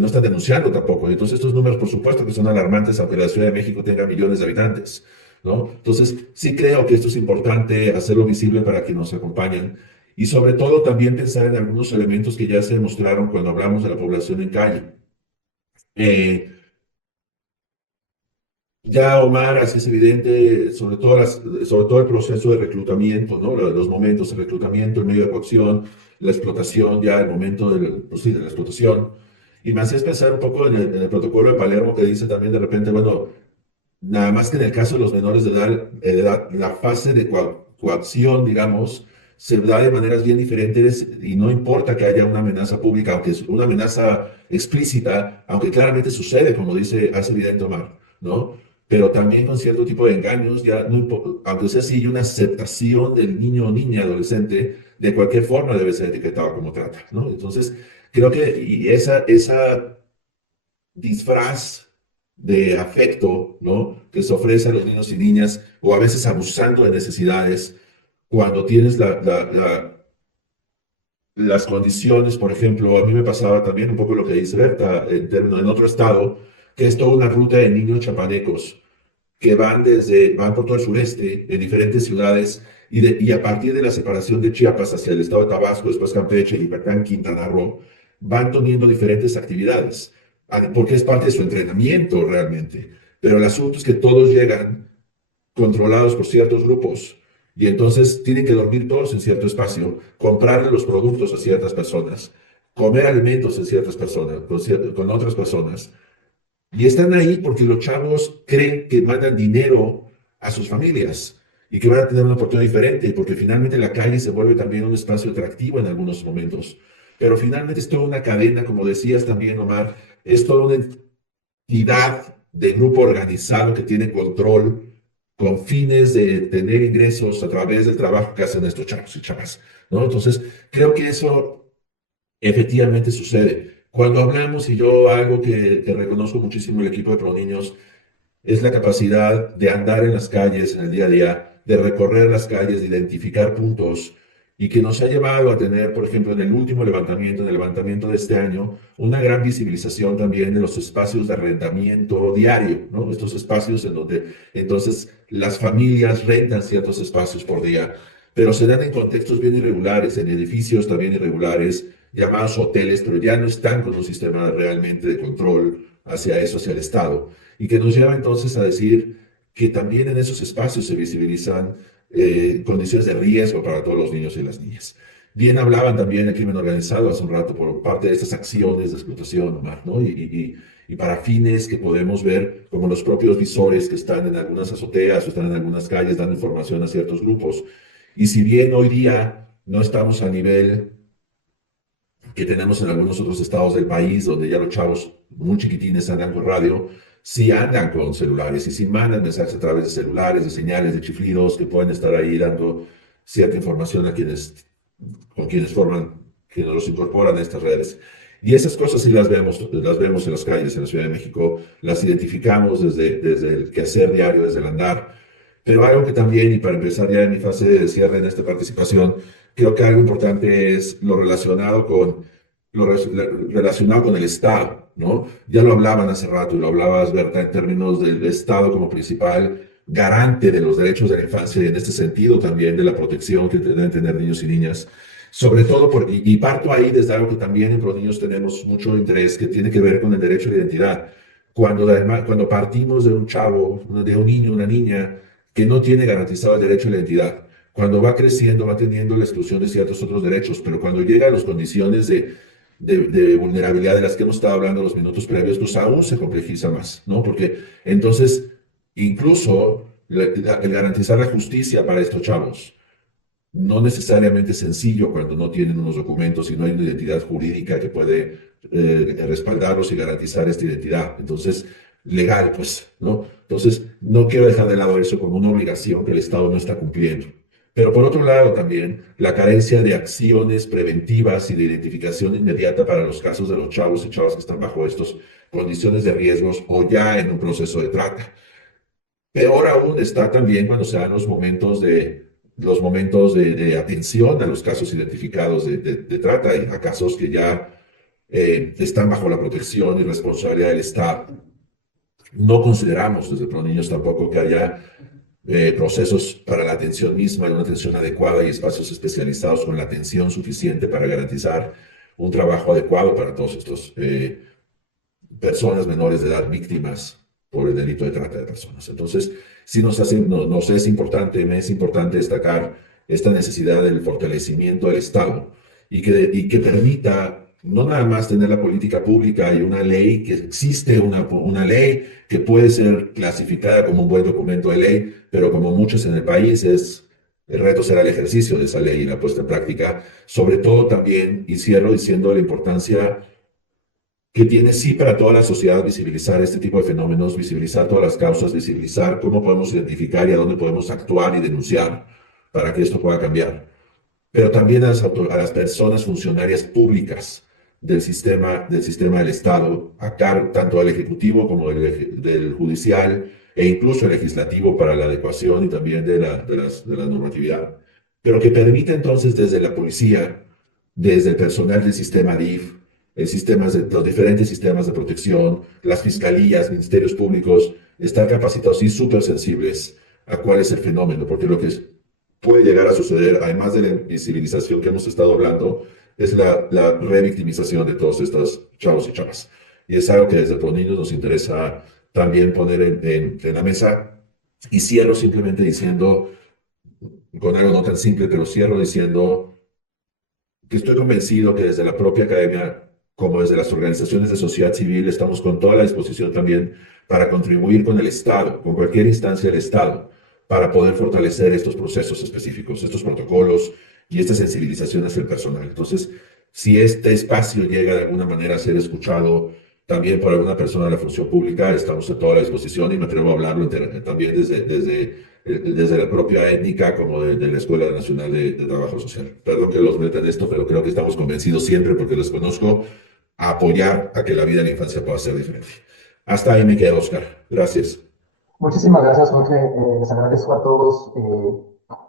no están denunciando tampoco. Entonces, estos números, por supuesto, que son alarmantes, aunque la Ciudad de México tenga millones de habitantes, ¿no? Entonces, sí creo que esto es importante hacerlo visible para quienes nos acompañan y sobre todo también pensar en algunos elementos que ya se demostraron cuando hablamos de la población en calle. Eh, Ya, Omar, así es evidente, sobre todo el proceso de reclutamiento, ¿no? Los momentos de reclutamiento, el medio de coacción, la explotación, ya el momento pues sí, de la explotación. Y me hacías pensar un poco en el protocolo de Palermo que dice también de repente, bueno, nada más que en el caso de los menores de edad, la fase de coacción, digamos, se da de maneras bien diferentes y no importa que haya una amenaza pública, aunque es una amenaza explícita, aunque claramente sucede, como hace evidente Omar, ¿no? Pero también con cierto tipo de engaños, ya no aunque sea así, una aceptación del niño o niña adolescente, de cualquier forma debe ser etiquetado como trata, ¿no? Entonces, creo que y esa disfraz de afecto, ¿no? Que se ofrece a los niños y niñas, o a veces abusando de necesidades, cuando tienes las condiciones, por ejemplo, a mí me pasaba también un poco lo que dice Berta, en otro estado, que es toda una ruta de niños chapanecos que van por todo el sureste, en diferentes ciudades, y a partir de la separación de Chiapas hacia el estado de Tabasco, después Campeche, Yucatán, Quintana Roo, van teniendo diferentes actividades, porque es parte de su entrenamiento realmente. Pero el asunto es que todos llegan controlados por ciertos grupos, y entonces tienen que dormir todos en cierto espacio, comprarle los productos a ciertas personas, comer alimentos en ciertas personas, con otras personas, y están ahí porque los chavos creen que mandan dinero a sus familias y que van a tener una oportunidad diferente, porque finalmente la calle se vuelve también un espacio atractivo en algunos momentos. Pero finalmente es toda una cadena, como decías también, Omar, es toda una entidad de grupo organizado que tiene control con fines de tener ingresos a través del trabajo que hacen estos chavos y chavas, ¿no? Entonces, creo que eso efectivamente sucede. Cuando hablamos, y yo algo que reconozco muchísimo el equipo de ProNiños, es la capacidad de andar en las calles en el día a día, de recorrer las calles, de identificar puntos, y que nos ha llevado a tener, por ejemplo, en el último levantamiento, en el levantamiento de este año, una gran visibilización también de los espacios de arrendamiento diario, ¿no? Estos espacios en donde entonces las familias rentan ciertos espacios por día, pero se dan en contextos bien irregulares, en edificios también irregulares, llamados hoteles, pero ya no están con un sistema realmente de control hacia eso, hacia el Estado, y que nos lleva entonces a decir que también en esos espacios se visibilizan condiciones de riesgo para todos los niños y las niñas. Bien hablaban también del crimen organizado hace un rato por parte de estas acciones de explotación, Omar, ¿no? Y para fines que podemos ver como los propios visores que están en algunas azoteas o están en algunas calles dando información a ciertos grupos. Y si bien hoy día no estamos a nivel que tenemos en algunos otros estados del país, donde ya los chavos muy chiquitines andan con radio, sí andan con celulares y sí mandan mensajes a través de celulares, de señales, de chiflidos, que pueden estar ahí dando cierta información con quienes los incorporan a estas redes. Y esas cosas sí las vemos en las calles en la Ciudad de México, las identificamos desde el quehacer diario, desde el andar. Pero algo que también, y para empezar ya en mi fase de cierre en esta participación, creo que algo importante es relacionado con el Estado, ¿no? Ya lo hablaban hace rato y lo hablabas, Berta, en términos del Estado como principal garante de los derechos de la infancia y en este sentido también de la protección que deben tener niños y niñas. Sobre todo, y parto ahí desde algo que también en ProNiños tenemos mucho interés, que tiene que ver con el derecho a la identidad. Cuando partimos de un chavo, de un niño, una niña, que no tiene garantizado el derecho a la identidad, cuando va creciendo va teniendo la exclusión de ciertos otros derechos, pero cuando llega a las condiciones de vulnerabilidad de las que hemos estado hablando en los minutos previos, pues aún se complejiza más, ¿no? Porque entonces, incluso el garantizar la justicia para estos chavos, no necesariamente es sencillo cuando no tienen unos documentos y no hay una identidad jurídica que puede respaldarlos y garantizar esta identidad. Entonces, legal, pues, ¿no? Entonces, no quiero dejar de lado eso como una obligación que el Estado no está cumpliendo. Pero por otro lado también, la carencia de acciones preventivas y de identificación inmediata para los casos de los chavos y chavas que están bajo estas condiciones de riesgos o ya en un proceso de trata. Peor aún está también cuando se dan los momentos de atención a los casos identificados de trata y a casos que ya están bajo la protección y responsabilidad del Estado. No consideramos desde ProNiños tampoco que haya procesos para la atención misma y una atención adecuada y espacios especializados con la atención suficiente para garantizar un trabajo adecuado para todos estos personas menores de edad víctimas por el delito de trata de personas. Entonces, sí nos es importante, me es importante destacar esta necesidad del fortalecimiento del Estado y que permita no nada más tener la política pública y una ley, que existe una ley que puede ser clasificada como un buen documento de ley, pero como muchos en el país el reto será el ejercicio de esa ley y la puesta en práctica, sobre todo también, y cierro diciendo la importancia que tiene sí para toda la sociedad visibilizar este tipo de fenómenos, visibilizar todas las causas, visibilizar cómo podemos identificar y a dónde podemos actuar y denunciar para que esto pueda cambiar. Pero también a las personas funcionarias públicas del sistema del Estado, tanto del Ejecutivo como del Judicial e incluso el Legislativo para la adecuación y también de la normatividad. Pero que permite entonces desde la policía, desde el personal del sistema DIF, los diferentes sistemas de protección, las fiscalías, ministerios públicos, estar capacitados y súper sensibles a cuál es el fenómeno, porque lo que puede llegar a suceder, además de la invisibilización que hemos estado hablando, es la revictimización de todos estos chavos y chavas. Y es algo que desde ProNiños nos interesa también poner en la mesa. Y cierro simplemente diciendo, con algo no tan simple, pero cierro diciendo que estoy convencido que desde la propia academia, como desde las organizaciones de sociedad civil, estamos con toda la disposición también para contribuir con el Estado, con cualquier instancia del Estado, para poder fortalecer estos procesos específicos, estos protocolos y esta sensibilización hacia el personal. Entonces, si este espacio llega de alguna manera a ser escuchado también por alguna persona de la función pública, estamos a toda la disposición y me atrevo a hablarlo también desde la propia étnica como de la Escuela Nacional de Trabajo Social. Perdón que los meta en esto, pero creo que estamos convencidos siempre, porque los conozco, a apoyar a que la vida en la infancia pueda ser diferente. Hasta ahí me quedo, Oscar. Gracias. Muchísimas gracias, Jorge. Les agradezco a todos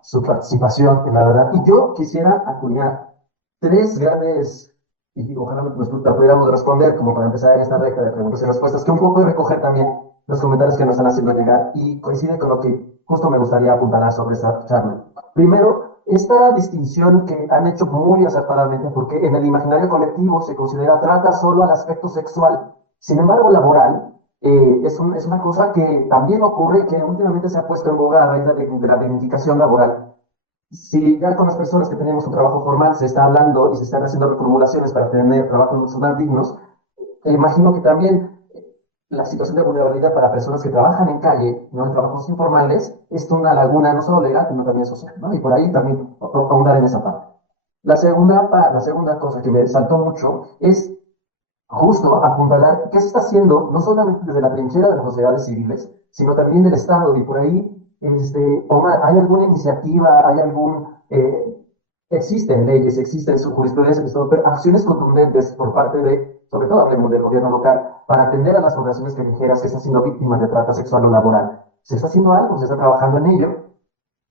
su participación, la verdad. Y yo quisiera acuñar tres grandes, y ojalá nos pudiéramos responder, como para empezar esta recta de preguntas y respuestas, que un poco recoger también los comentarios que nos están haciendo llegar y coincide con lo que justo me gustaría apuntar sobre esta charla. Primero, esta distinción que han hecho muy acertadamente, porque en el imaginario colectivo se considera trata solo al aspecto sexual. Sin embargo, laboral es una cosa que también ocurre y que últimamente se ha puesto en boga a raíz de la dignificación laboral. Si ya con las personas que tenemos un trabajo formal se está hablando y se están haciendo reformulaciones para tener trabajos más dignos, imagino que también la situación de vulnerabilidad para personas que trabajan en calle, no en trabajos informales, es una laguna no solo legal, sino también social, ¿no? Y por ahí también ahondar en esa parte. La segunda cosa que me saltó mucho es justo apuntalar qué se está haciendo, no solamente desde la trinchera de las sociedades civiles, sino también del Estado. Y por ahí, Omar, ¿hay alguna iniciativa, existen leyes, existen su jurisprudencia, pero acciones contundentes por parte de, sobre todo hablemos del gobierno local, para atender a las poblaciones callejeras que están siendo víctimas de trata sexual o laboral? ¿Se está haciendo algo? ¿Se está trabajando en ello?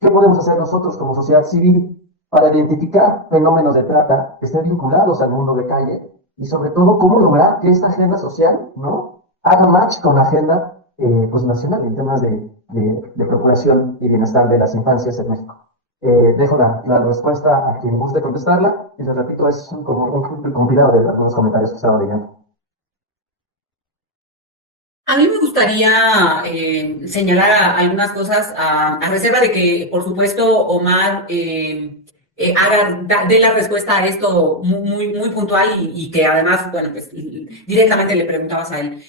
¿Qué podemos hacer nosotros como sociedad civil para identificar fenómenos de trata que estén vinculados al mundo de calle? Y sobre todo, cómo lograr que esta agenda social, ¿no?, haga match con la agenda pues nacional en temas de procuración y bienestar de las infancias en México. Dejo la respuesta a quien guste contestarla y les repito, es como un compilado de algunos comentarios que estaba leyendo. A mí me gustaría señalar algunas cosas a reserva de que, por supuesto, Omar dé la respuesta a esto muy puntual y que además, bueno, pues directamente le preguntabas a él.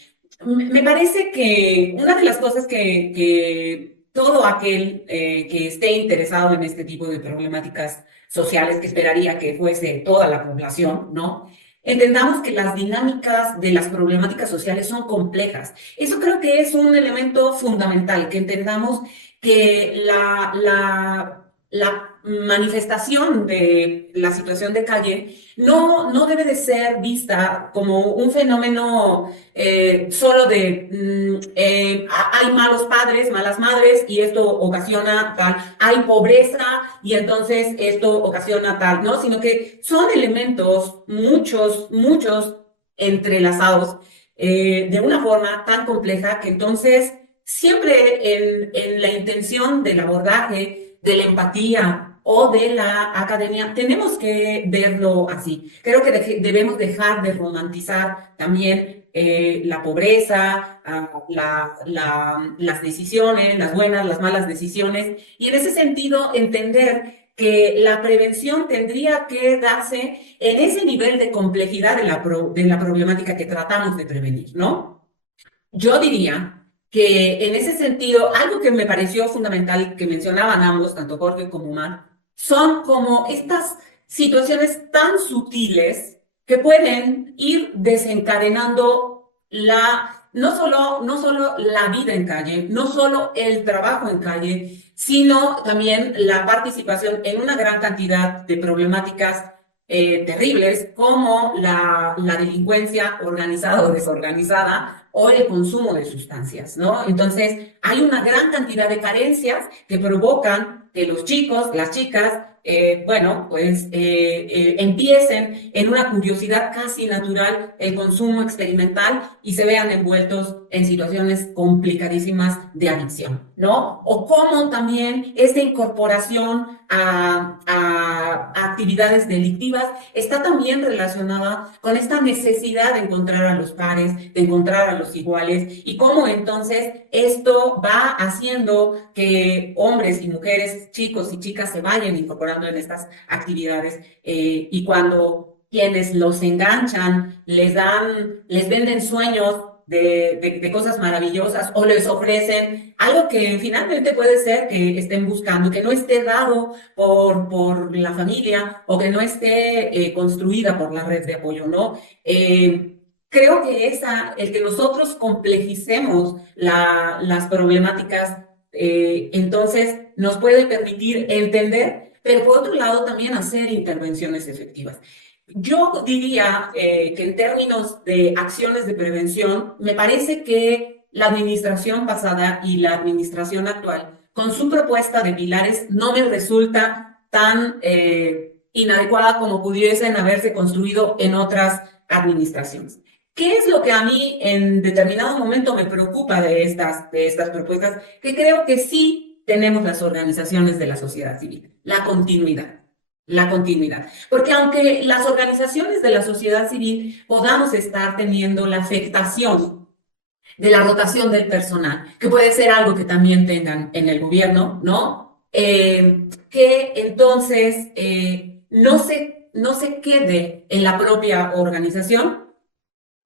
Me parece que una de las cosas que todo aquel que esté interesado en este tipo de problemáticas sociales, que esperaría que fuese toda la población, ¿no? Entendamos que las dinámicas de las problemáticas sociales son complejas. Eso creo que es un elemento fundamental, que entendamos que la manifestación de la situación de calle no debe de ser vista como un fenómeno solo de hay malos padres, malas madres y esto ocasiona tal, hay pobreza y entonces esto ocasiona tal, ¿no? Sino que son elementos, muchos entrelazados de una forma tan compleja que entonces siempre en la intención del abordaje, de la empatía o de la academia, tenemos que verlo así. Creo que debemos dejar de romantizar también la pobreza, las decisiones, las buenas, las malas decisiones, y en ese sentido entender que la prevención tendría que darse en ese nivel de complejidad de la problemática que tratamos de prevenir, ¿no? Yo diría que en ese sentido, algo que me pareció fundamental que mencionaban ambos, tanto Jorge como Omar, son como estas situaciones tan sutiles que pueden ir desencadenando no solo la vida en calle, no solo el trabajo en calle, sino también la participación en una gran cantidad de problemáticas terribles como la delincuencia organizada o desorganizada o el consumo de sustancias, ¿no? Entonces, hay una gran cantidad de carencias que provocan que los chicos, las chicas, bueno, pues empiecen en una curiosidad casi natural el consumo experimental y se vean envueltos en situaciones complicadísimas de adicción, ¿no? O cómo también esta incorporación a actividades delictivas está también relacionada con esta necesidad de encontrar a los pares, de encontrar a los iguales, y cómo entonces esto va haciendo que hombres y mujeres, chicos y chicas se vayan incorporando en estas actividades y cuando quienes los enganchan les venden sueños de cosas maravillosas o les ofrecen algo que finalmente puede ser que estén buscando, que no esté dado por la familia o que no esté construida por la red de apoyo, ¿no? Creo que el que nosotros complejicemos las problemáticas, entonces nos puede permitir entender, pero por otro lado también hacer intervenciones efectivas. Yo diría que en términos de acciones de prevención, me parece que la administración pasada y la administración actual, con su propuesta de pilares, no me resulta tan inadecuada como pudiesen haberse construido en otras administraciones. ¿Qué es lo que a mí en determinado momento me preocupa de estas propuestas? Que creo que sí tenemos las organizaciones de la sociedad civil, la continuidad. La continuidad. Porque aunque las organizaciones de la sociedad civil podamos estar teniendo la afectación de la rotación del personal, que puede ser algo que también tengan en el gobierno, ¿no? Que entonces no se quede en la propia organización,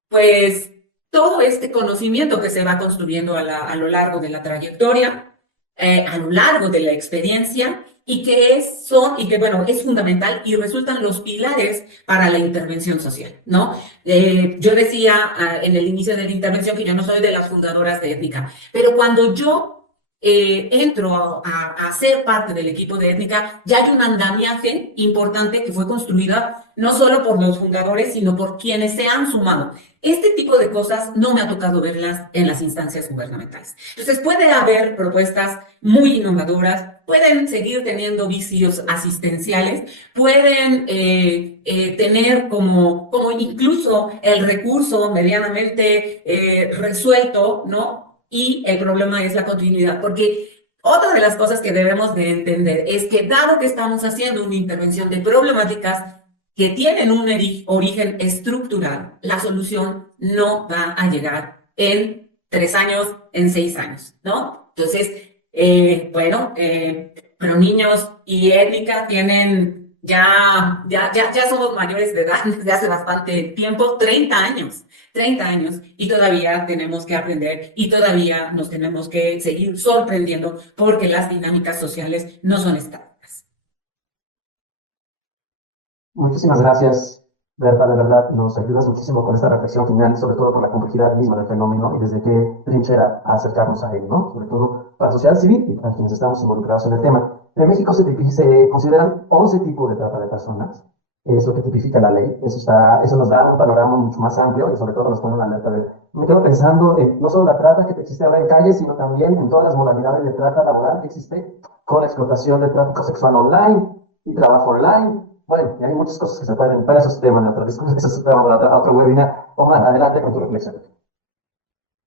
pues todo este conocimiento que se va construyendo a lo largo de la trayectoria, a lo largo de la experiencia, y que bueno, es fundamental y resultan los pilares para la intervención social, ¿no? Yo decía en el inicio de la intervención que yo no soy de las fundadoras de Étnica, pero cuando yo entro a ser parte del equipo de Étnica, ya hay un andamiaje importante que fue construida no solo por los fundadores, sino por quienes se han sumado. Este tipo de cosas no me ha tocado verlas en las instancias gubernamentales. Entonces puede haber propuestas muy innovadoras, pueden seguir teniendo vicios asistenciales, pueden tener como incluso el recurso medianamente resuelto, ¿no? y el problema es la continuidad, porque otra de las cosas que debemos de entender es que dado que estamos haciendo una intervención de problemáticas que tienen un origen estructural, la solución no va a llegar en 3 años, en 6 años, ¿no? Entonces, pero niños y étnica tienen ya somos mayores de edad desde hace bastante tiempo, 30 años, y todavía tenemos que aprender y todavía nos tenemos que seguir sorprendiendo porque las dinámicas sociales no son estáticas. Muchísimas gracias, Berta, de verdad, nos ayudas muchísimo con esta reflexión final, sobre todo por la complejidad misma del fenómeno y desde qué trinchera acercarnos a él, ¿no? Sobre todo para la sociedad civil y para quienes estamos involucrados en el tema. En México se consideran 11 tipos de trata de personas, es lo que tipifica la ley, eso nos da un panorama mucho más amplio y sobre todo nos pone una alerta de, me quedo pensando en no solo la trata que existe ahora en calles, sino también en todas las modalidades de trata laboral que existe, con la explotación de tráfico sexual online y trabajo online. Bueno, y hay muchas cosas que se pueden, para esos temas, eso es tema para otro webinar. Omar, adelante con tu reflexión.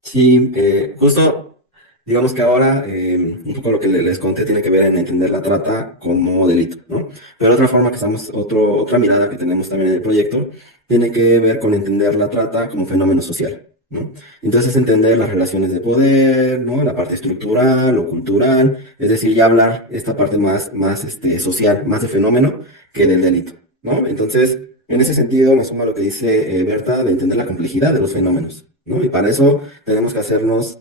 Sí, justo, digamos que ahora un poco lo que les conté tiene que ver en entender la trata como delito, ¿no? Pero otra forma que estamos, otra mirada que tenemos también en el proyecto, tiene que ver con entender la trata como fenómeno social, ¿no? Entonces entender las relaciones de poder, ¿no? La parte estructural o cultural, es decir, ya hablar esta parte más social, más de fenómeno que del delito, ¿no? Entonces, en ese sentido, me suma lo que dice Berta de entender la complejidad de los fenómenos, ¿no? Y para eso tenemos que hacernos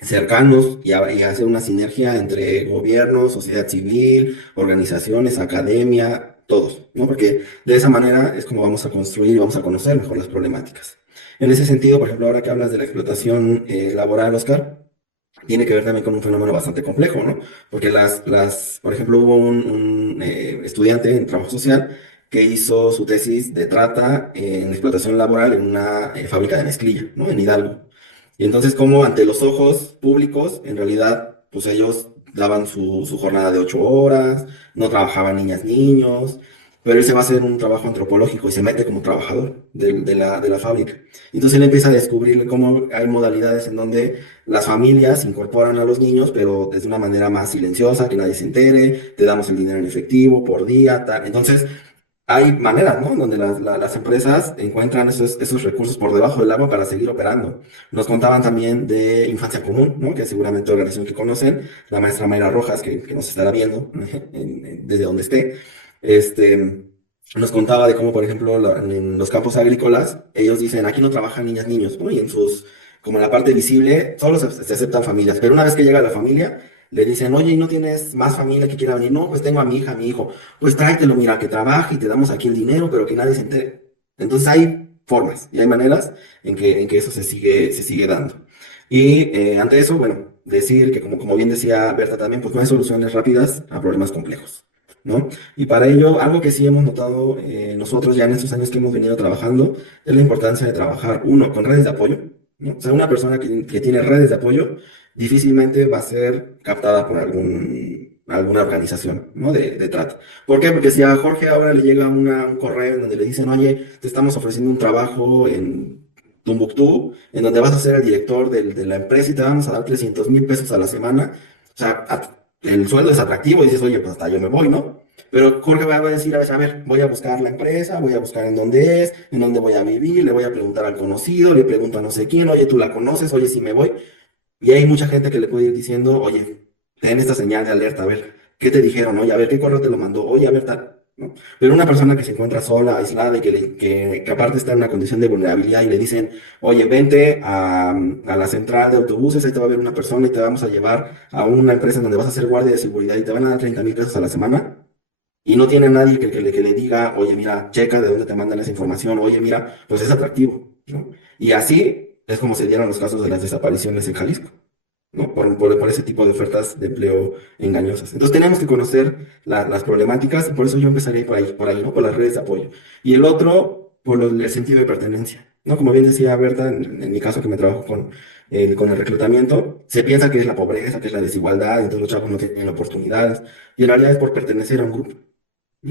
cercanos y hacer una sinergia entre gobierno, sociedad civil, organizaciones, academia, todos, ¿no? Porque de esa manera es como vamos a construir y vamos a conocer mejor las problemáticas. En ese sentido, por ejemplo, ahora que hablas de la explotación laboral, Oscar, tiene que ver también con un fenómeno bastante complejo, ¿no? Porque por ejemplo, hubo un estudiante en trabajo social que hizo su tesis de trata en explotación laboral en una fábrica de mezclilla, ¿no? En Hidalgo. Y entonces, como ante los ojos públicos, en realidad, pues ellos daban su jornada de 8 horas, no trabajaban niñas, niños, pero él se va a hacer un trabajo antropológico y se mete como trabajador de la fábrica. Entonces él empieza a descubrir cómo hay modalidades en donde las familias incorporan a los niños, pero de una manera más silenciosa, que nadie se entere, te damos el dinero en efectivo por día, tal. Entonces, hay maneras, ¿no? Donde las empresas encuentran esos recursos por debajo del agua para seguir operando. Nos contaban también de Infancia Común, ¿no? Que seguramente organización que conocen, la maestra Mayra Rojas, que nos estará viendo desde donde esté. Este, nos contaba de cómo, por ejemplo, en los campos agrícolas, ellos dicen, aquí no trabajan niñas, niños, ¿no? Y como en la parte visible, solo se aceptan familias, pero una vez que llega la familia, le dicen, oye, ¿y no tienes más familia que quiera venir? No, pues tengo a mi hija, a mi hijo. Pues tráetelo, mira, que trabaje y te damos aquí el dinero, pero que nadie se entere. Entonces hay formas y hay maneras en que eso se sigue dando. Y ante eso, bueno, decir que como bien decía Berta también, pues no hay soluciones rápidas a problemas complejos, ¿no? Y para ello, algo que sí hemos notado nosotros ya en estos años que hemos venido trabajando, es la importancia de trabajar, uno, con redes de apoyo, ¿no? O sea, una persona que tiene redes de apoyo difícilmente va a ser captada por alguna organización, ¿no? de trata. ¿Por qué? Porque si a Jorge ahora le llega un correo en donde le dicen, oye, te estamos ofreciendo un trabajo en Tumbuctú, en donde vas a ser el director de la empresa y te vamos a dar 300,000 pesos a la semana, o sea, el sueldo es atractivo y dices, oye, pues hasta yo me voy, ¿no? Pero Jorge va a decir, a ver, voy a buscar la empresa, voy a buscar en dónde es, en dónde voy a vivir, le voy a preguntar al conocido, le pregunto a no sé quién, oye, tú la conoces, oye, si me voy. Y hay mucha gente que le puede ir diciendo, oye, ten esta señal de alerta, a ver, ¿qué te dijeron? Oye, a ver, ¿qué correo te lo mandó? Oye, a ver, tal, ¿no? Pero una persona que se encuentra sola, aislada y que aparte está en una condición de vulnerabilidad y le dicen, oye, vente a la central de autobuses, ahí te va a ver una persona y te vamos a llevar a una empresa en donde vas a ser guardia de seguridad y te van a dar 30,000 pesos a la semana. Y no tiene nadie que le diga, oye, mira, checa de dónde te mandan esa información, oye, mira, pues es atractivo, ¿no? Y así es como se dieron los casos de las desapariciones en Jalisco, ¿no? Por ese tipo de ofertas de empleo engañosas. Entonces tenemos que conocer las problemáticas y por eso yo empezaría por ahí, ¿no? Por las redes de apoyo. Y el otro, el sentido de pertenencia, ¿no? Como bien decía Berta, en mi caso que me trabajo con el reclutamiento, se piensa que es la pobreza, que es la desigualdad, entonces los chavos no tienen oportunidades, y en realidad es por pertenecer a un grupo.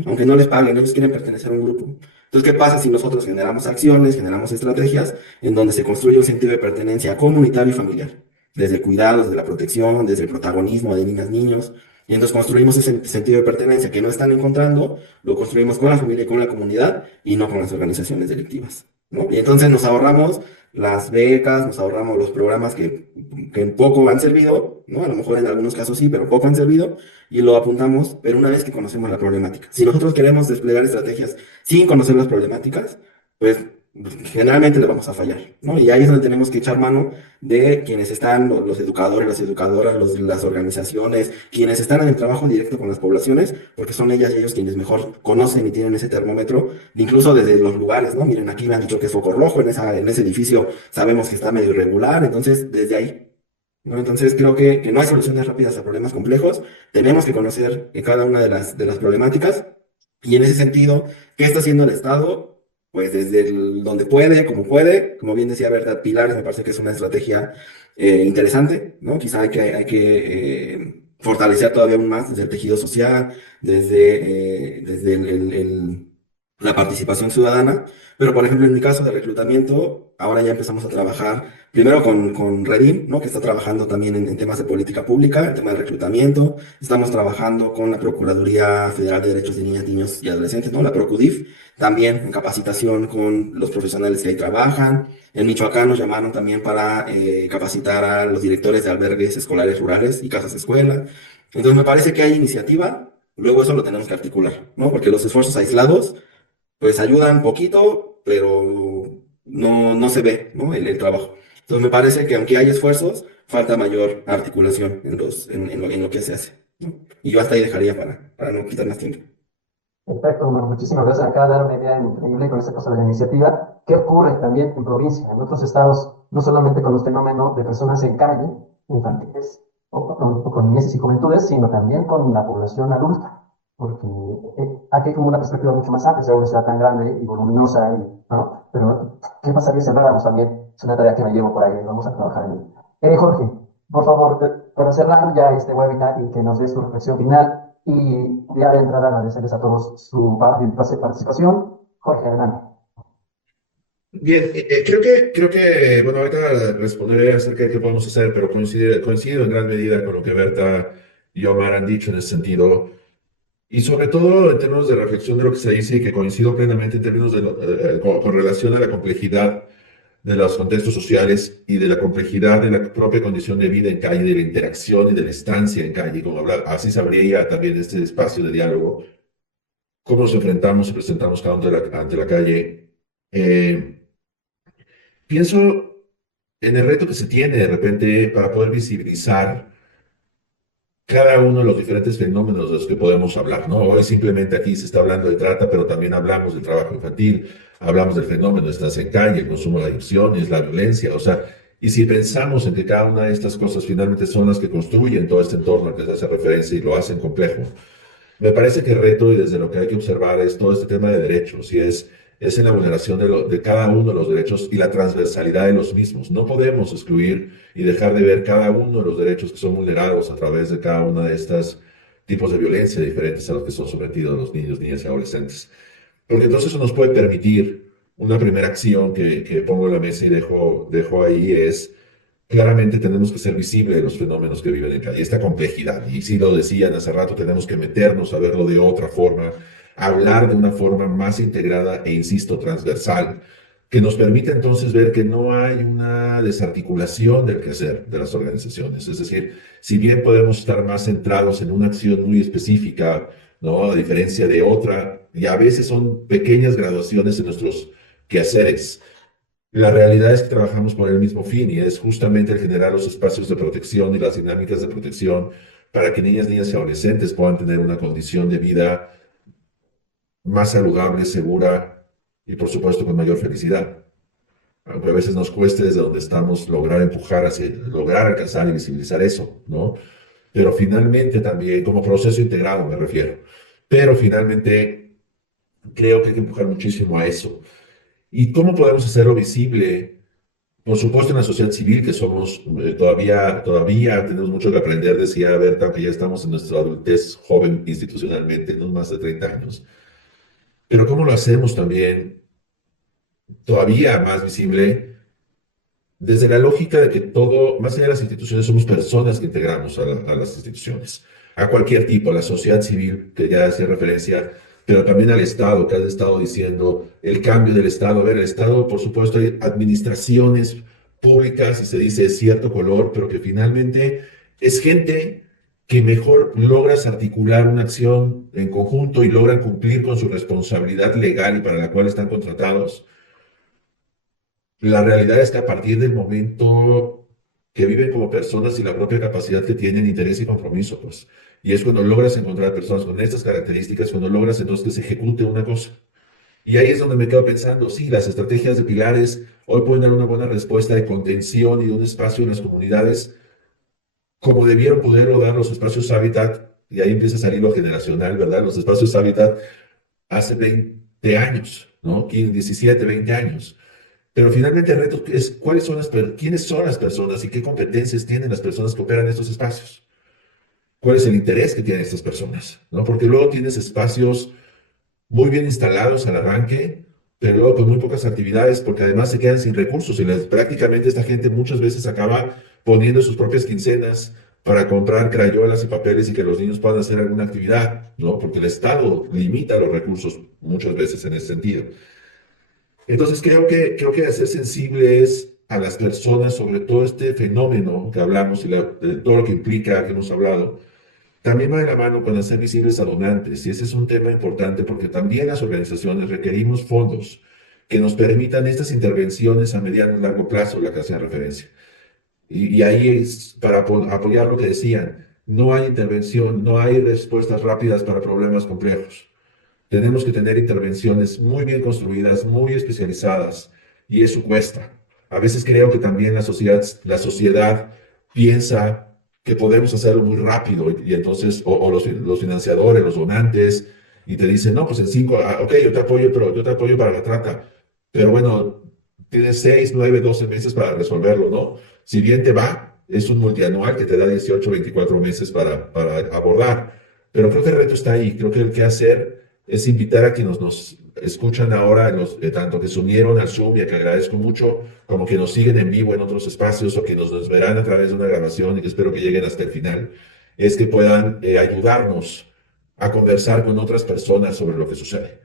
Aunque no les paguen, ellos quieren pertenecer a un grupo. Entonces, ¿qué pasa si nosotros generamos acciones, generamos estrategias en donde se construye un sentido de pertenencia comunitario y familiar? Desde el cuidado, desde la protección, desde el protagonismo de niñas, niños. Y entonces construimos ese sentido de pertenencia que no están encontrando, lo construimos con la familia y con la comunidad y no con las organizaciones delictivas, ¿no? Y entonces nos ahorramos las becas, nos ahorramos los programas que en poco han servido, ¿no? A lo mejor en algunos casos sí, pero poco han servido, y lo apuntamos, pero una vez que conocemos la problemática. Si nosotros queremos desplegar estrategias sin conocer las problemáticas, pues generalmente le vamos a fallar, ¿no? Y ahí es donde tenemos que echar mano de quienes están, los educadores, las educadoras, las organizaciones, quienes están en el trabajo directo con las poblaciones, porque son ellas y ellos quienes mejor conocen y tienen ese termómetro, incluso desde los lugares, ¿no? Miren, aquí me han dicho que es foco rojo, en ese edificio sabemos que está medio irregular, entonces desde ahí, ¿no? Entonces creo que no hay soluciones rápidas a problemas complejos, tenemos que conocer cada una de las problemáticas, y en ese sentido, ¿qué está haciendo el Estado? Pues desde donde puede, como bien decía Berta, Pilares me parece que es una estrategia interesante, ¿no? Quizá hay que fortalecer todavía aún más desde el tejido social, desde la participación ciudadana, pero por ejemplo en mi caso de reclutamiento, ahora ya empezamos a trabajar primero con Redim, ¿no? Que está trabajando también en temas de política pública, el tema de reclutamiento, estamos trabajando con la Procuraduría Federal de Derechos de Niñas, Niños y Adolescentes, ¿no? La Procudif, también en capacitación con los profesionales que ahí trabajan. En Michoacán nos llamaron también para capacitar a los directores de albergues escolares rurales y casas de escuela. Entonces me parece que hay iniciativa, luego eso lo tenemos que articular, ¿no? Porque los esfuerzos aislados, pues ayudan poquito, pero no se ve, ¿no? El trabajo. Entonces me parece que aunque hay esfuerzos, falta mayor articulación en lo que se hace, ¿no? Y yo hasta ahí dejaría para no quitar más tiempo. Perfecto, bueno, muchísimas gracias. Acá dar una idea increíble con esta cosa de la iniciativa. ¿Qué ocurre también en provincia? En otros estados, no solamente con los fenómenos de personas en calle, infantiles, o con niñeces y juventudes, sino también con la población adulta. Porque aquí hay como una perspectiva mucho más amplia, según sea tan grande y voluminosa, ¿no? Pero, ¿qué pasaría si habláramos también? Es una tarea que me llevo por ahí, vamos a trabajar en ello. Jorge, por favor, para cerrar ya este webinar y que nos des tu reflexión final. Y ya de entrada agradecerles a todos su participación. Jorge, adelante. Bien, creo que, bueno, ahorita responderé acerca de qué podemos hacer, pero coincido en gran medida con lo que Berta y Omar han dicho en ese sentido, y sobre todo en términos de reflexión de lo que se dice y que coincido plenamente en términos con relación a la complejidad de los contextos sociales y de la complejidad de la propia condición de vida en calle, de la interacción y de la estancia en calle, como hablar, así se abría también este espacio de diálogo, cómo nos enfrentamos y presentamos cada uno ante la calle. Eh, Pienso en el reto que se tiene de repente para poder visibilizar cada uno de los diferentes fenómenos de los que podemos hablar, ¿no? Hoy simplemente aquí se está hablando de trata, pero también hablamos del trabajo infantil, hablamos del fenómeno de estancia en calle, el consumo de adicciones, la violencia, o sea, y si pensamos en que cada una de estas cosas finalmente son las que construyen todo este entorno al que se hace referencia y lo hacen complejo, me parece que el reto y desde lo que hay que observar es todo este tema de derechos y es en la vulneración de cada uno de los derechos y la transversalidad de los mismos. No podemos excluir y dejar de ver cada uno de los derechos que son vulnerados a través de cada una de estas tipos de violencia diferentes a los que son sometidos los niños, niñas y adolescentes. Porque entonces eso nos puede permitir una primera acción que pongo en la mesa y dejo ahí es claramente tenemos que ser visibles de los fenómenos que viven en calle, esta complejidad. Y si lo decían hace rato, tenemos que meternos a verlo de otra forma, hablar de una forma más integrada e, insisto, transversal, que nos permite entonces ver que no hay una desarticulación del quehacer de las organizaciones. Es decir, si bien podemos estar más centrados en una acción muy específica, ¿no? A diferencia de otra, y a veces son pequeñas graduaciones en nuestros quehaceres. La realidad es que trabajamos por el mismo fin y es justamente el generar los espacios de protección y las dinámicas de protección para que niñas, niñas y adolescentes puedan tener una condición de vida más saludable, segura y por supuesto con mayor felicidad. Aunque a veces nos cueste desde donde estamos lograr empujar hacia, lograr alcanzar y visibilizar eso, ¿no? Pero finalmente también, como proceso integrado me refiero, pero finalmente creo que hay que empujar muchísimo a eso. ¿Y cómo podemos hacerlo visible? Por supuesto, en la sociedad civil, que somos todavía tenemos mucho que aprender, decía Berta, que ya estamos en nuestra adultez joven institucionalmente, no más de 30 años. pero ¿cómo lo hacemos también todavía más visible? Desde la lógica de que todo, más allá de las instituciones, somos personas que integramos a las instituciones, a cualquier tipo, a la sociedad civil, que ya hacía referencia, pero también al Estado, que has estado diciendo, el cambio del Estado. A ver, el Estado, por supuesto, hay administraciones públicas, y se dice de cierto color, pero que finalmente es gente que mejor logras articular una acción en conjunto y logran cumplir con su responsabilidad legal y para la cual están contratados. La realidad es que a partir del momento que viven como personas y la propia capacidad que tienen, interés y compromiso, pues, y es cuando logras encontrar personas con estas características, cuando logras entonces que se ejecute una cosa. Y ahí es donde me quedo pensando, sí, las estrategias de pilares hoy pueden dar una buena respuesta de contención y de un espacio en las comunidades, como debieron poderlo dar los espacios hábitat, y ahí empieza a salir lo generacional, ¿verdad? Los espacios hábitat hace 20 años, ¿no? 15, 17, 20 años. Pero finalmente el reto es quiénes son las personas y qué competencias tienen las personas que operan estos espacios. ¿Cuál es el interés que tienen estas personas? ¿No? Porque luego tienes espacios muy bien instalados al arranque, pero luego con muy pocas actividades, porque además se quedan sin recursos y prácticamente esta gente muchas veces acaba poniendo sus propias quincenas para comprar crayolas y papeles y que los niños puedan hacer alguna actividad, ¿no? Porque el Estado limita los recursos muchas veces en ese sentido. Entonces creo que hacer sensibles a las personas sobre todo este fenómeno que hablamos y de todo lo que implica que hemos hablado, también va de la mano con hacer visibles a donantes. Y ese es un tema importante porque también las organizaciones requerimos fondos que nos permitan estas intervenciones a mediano y largo plazo, la que hacía referencia. Y ahí es para apoyar lo que decían, no hay intervención, no hay respuestas rápidas para problemas complejos. Tenemos que tener intervenciones muy bien construidas, muy especializadas, y eso cuesta. A veces creo que también la sociedad piensa que podemos hacerlo muy rápido, y entonces, o los financiadores, los donantes, y te dicen, no, pues en 5, ok, yo te apoyo, pero yo te apoyo para la trata, pero bueno, tienes 6, 9, 12 meses para resolverlo, ¿no? Si bien te va, es un multianual que te da 18, 24 meses para abordar, pero creo que el reto está ahí, creo que el que hacer es invitar a quienes nos escuchan ahora, tanto que se unieron al Zoom y a que agradezco mucho, como que nos siguen en vivo en otros espacios o que nos verán a través de una grabación y que espero que lleguen hasta el final, es que puedan ayudarnos a conversar con otras personas sobre lo que sucede.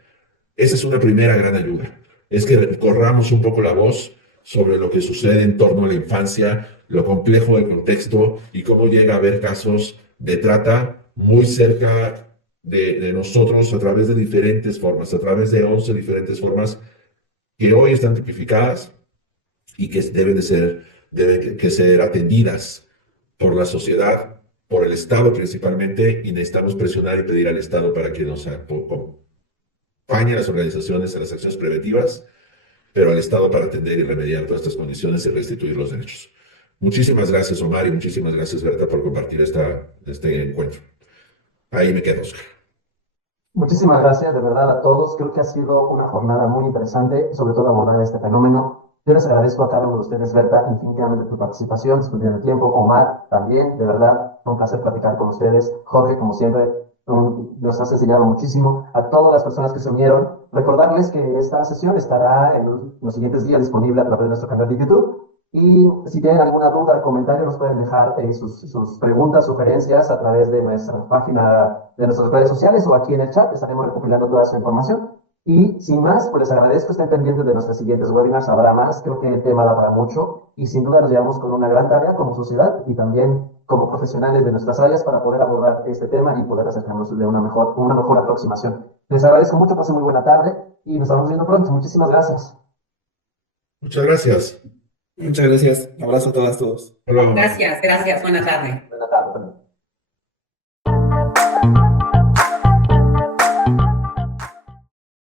Esa es una primera gran ayuda, es que corramos un poco la voz sobre lo que sucede en torno a la infancia, lo complejo del contexto y cómo llega a haber casos de trata muy cerca de nosotros a través de diferentes formas, a través de 11 diferentes formas que hoy están tipificadas y que deben que ser atendidas por la sociedad, por el Estado principalmente, y necesitamos presionar y pedir al Estado para que nos acompañe a las organizaciones en las acciones preventivas, pero al Estado para atender y remediar todas estas condiciones y restituir los derechos. Muchísimas gracias, Omar, y muchísimas gracias, Berta, por compartir este encuentro. Ahí me quedo, Oscar. Muchísimas gracias de verdad a todos. Creo que ha sido una jornada muy interesante, sobre todo abordar este fenómeno. Yo les agradezco a cada uno de ustedes, Berta, infinitivamente tu participación, disponiendo el tiempo. Omar, también, de verdad, fue un placer platicar con ustedes. Jorge, como siempre, nos has enseñado muchísimo. A todas las personas que se unieron, recordarles que esta sesión estará en los siguientes días disponible a través de nuestro canal de YouTube. Y si tienen alguna duda o comentario, nos pueden dejar sus preguntas, sugerencias a través de nuestra página, de nuestras redes sociales o aquí en el chat. Estaremos recopilando toda esa información. Y sin más, pues les agradezco, estén pendientes de nuestros siguientes webinars, habrá más, creo que el tema da para mucho y sin duda nos llevamos con una gran tarea como sociedad y también como profesionales de nuestras áreas para poder abordar este tema y poder acercarnos de una mejor aproximación. Les agradezco mucho, pasen muy buena tarde y nos estamos viendo pronto. Muchísimas gracias. Muchas gracias. Muchas gracias. Abrazo a todas, todos. Hola. Gracias, buena tarde.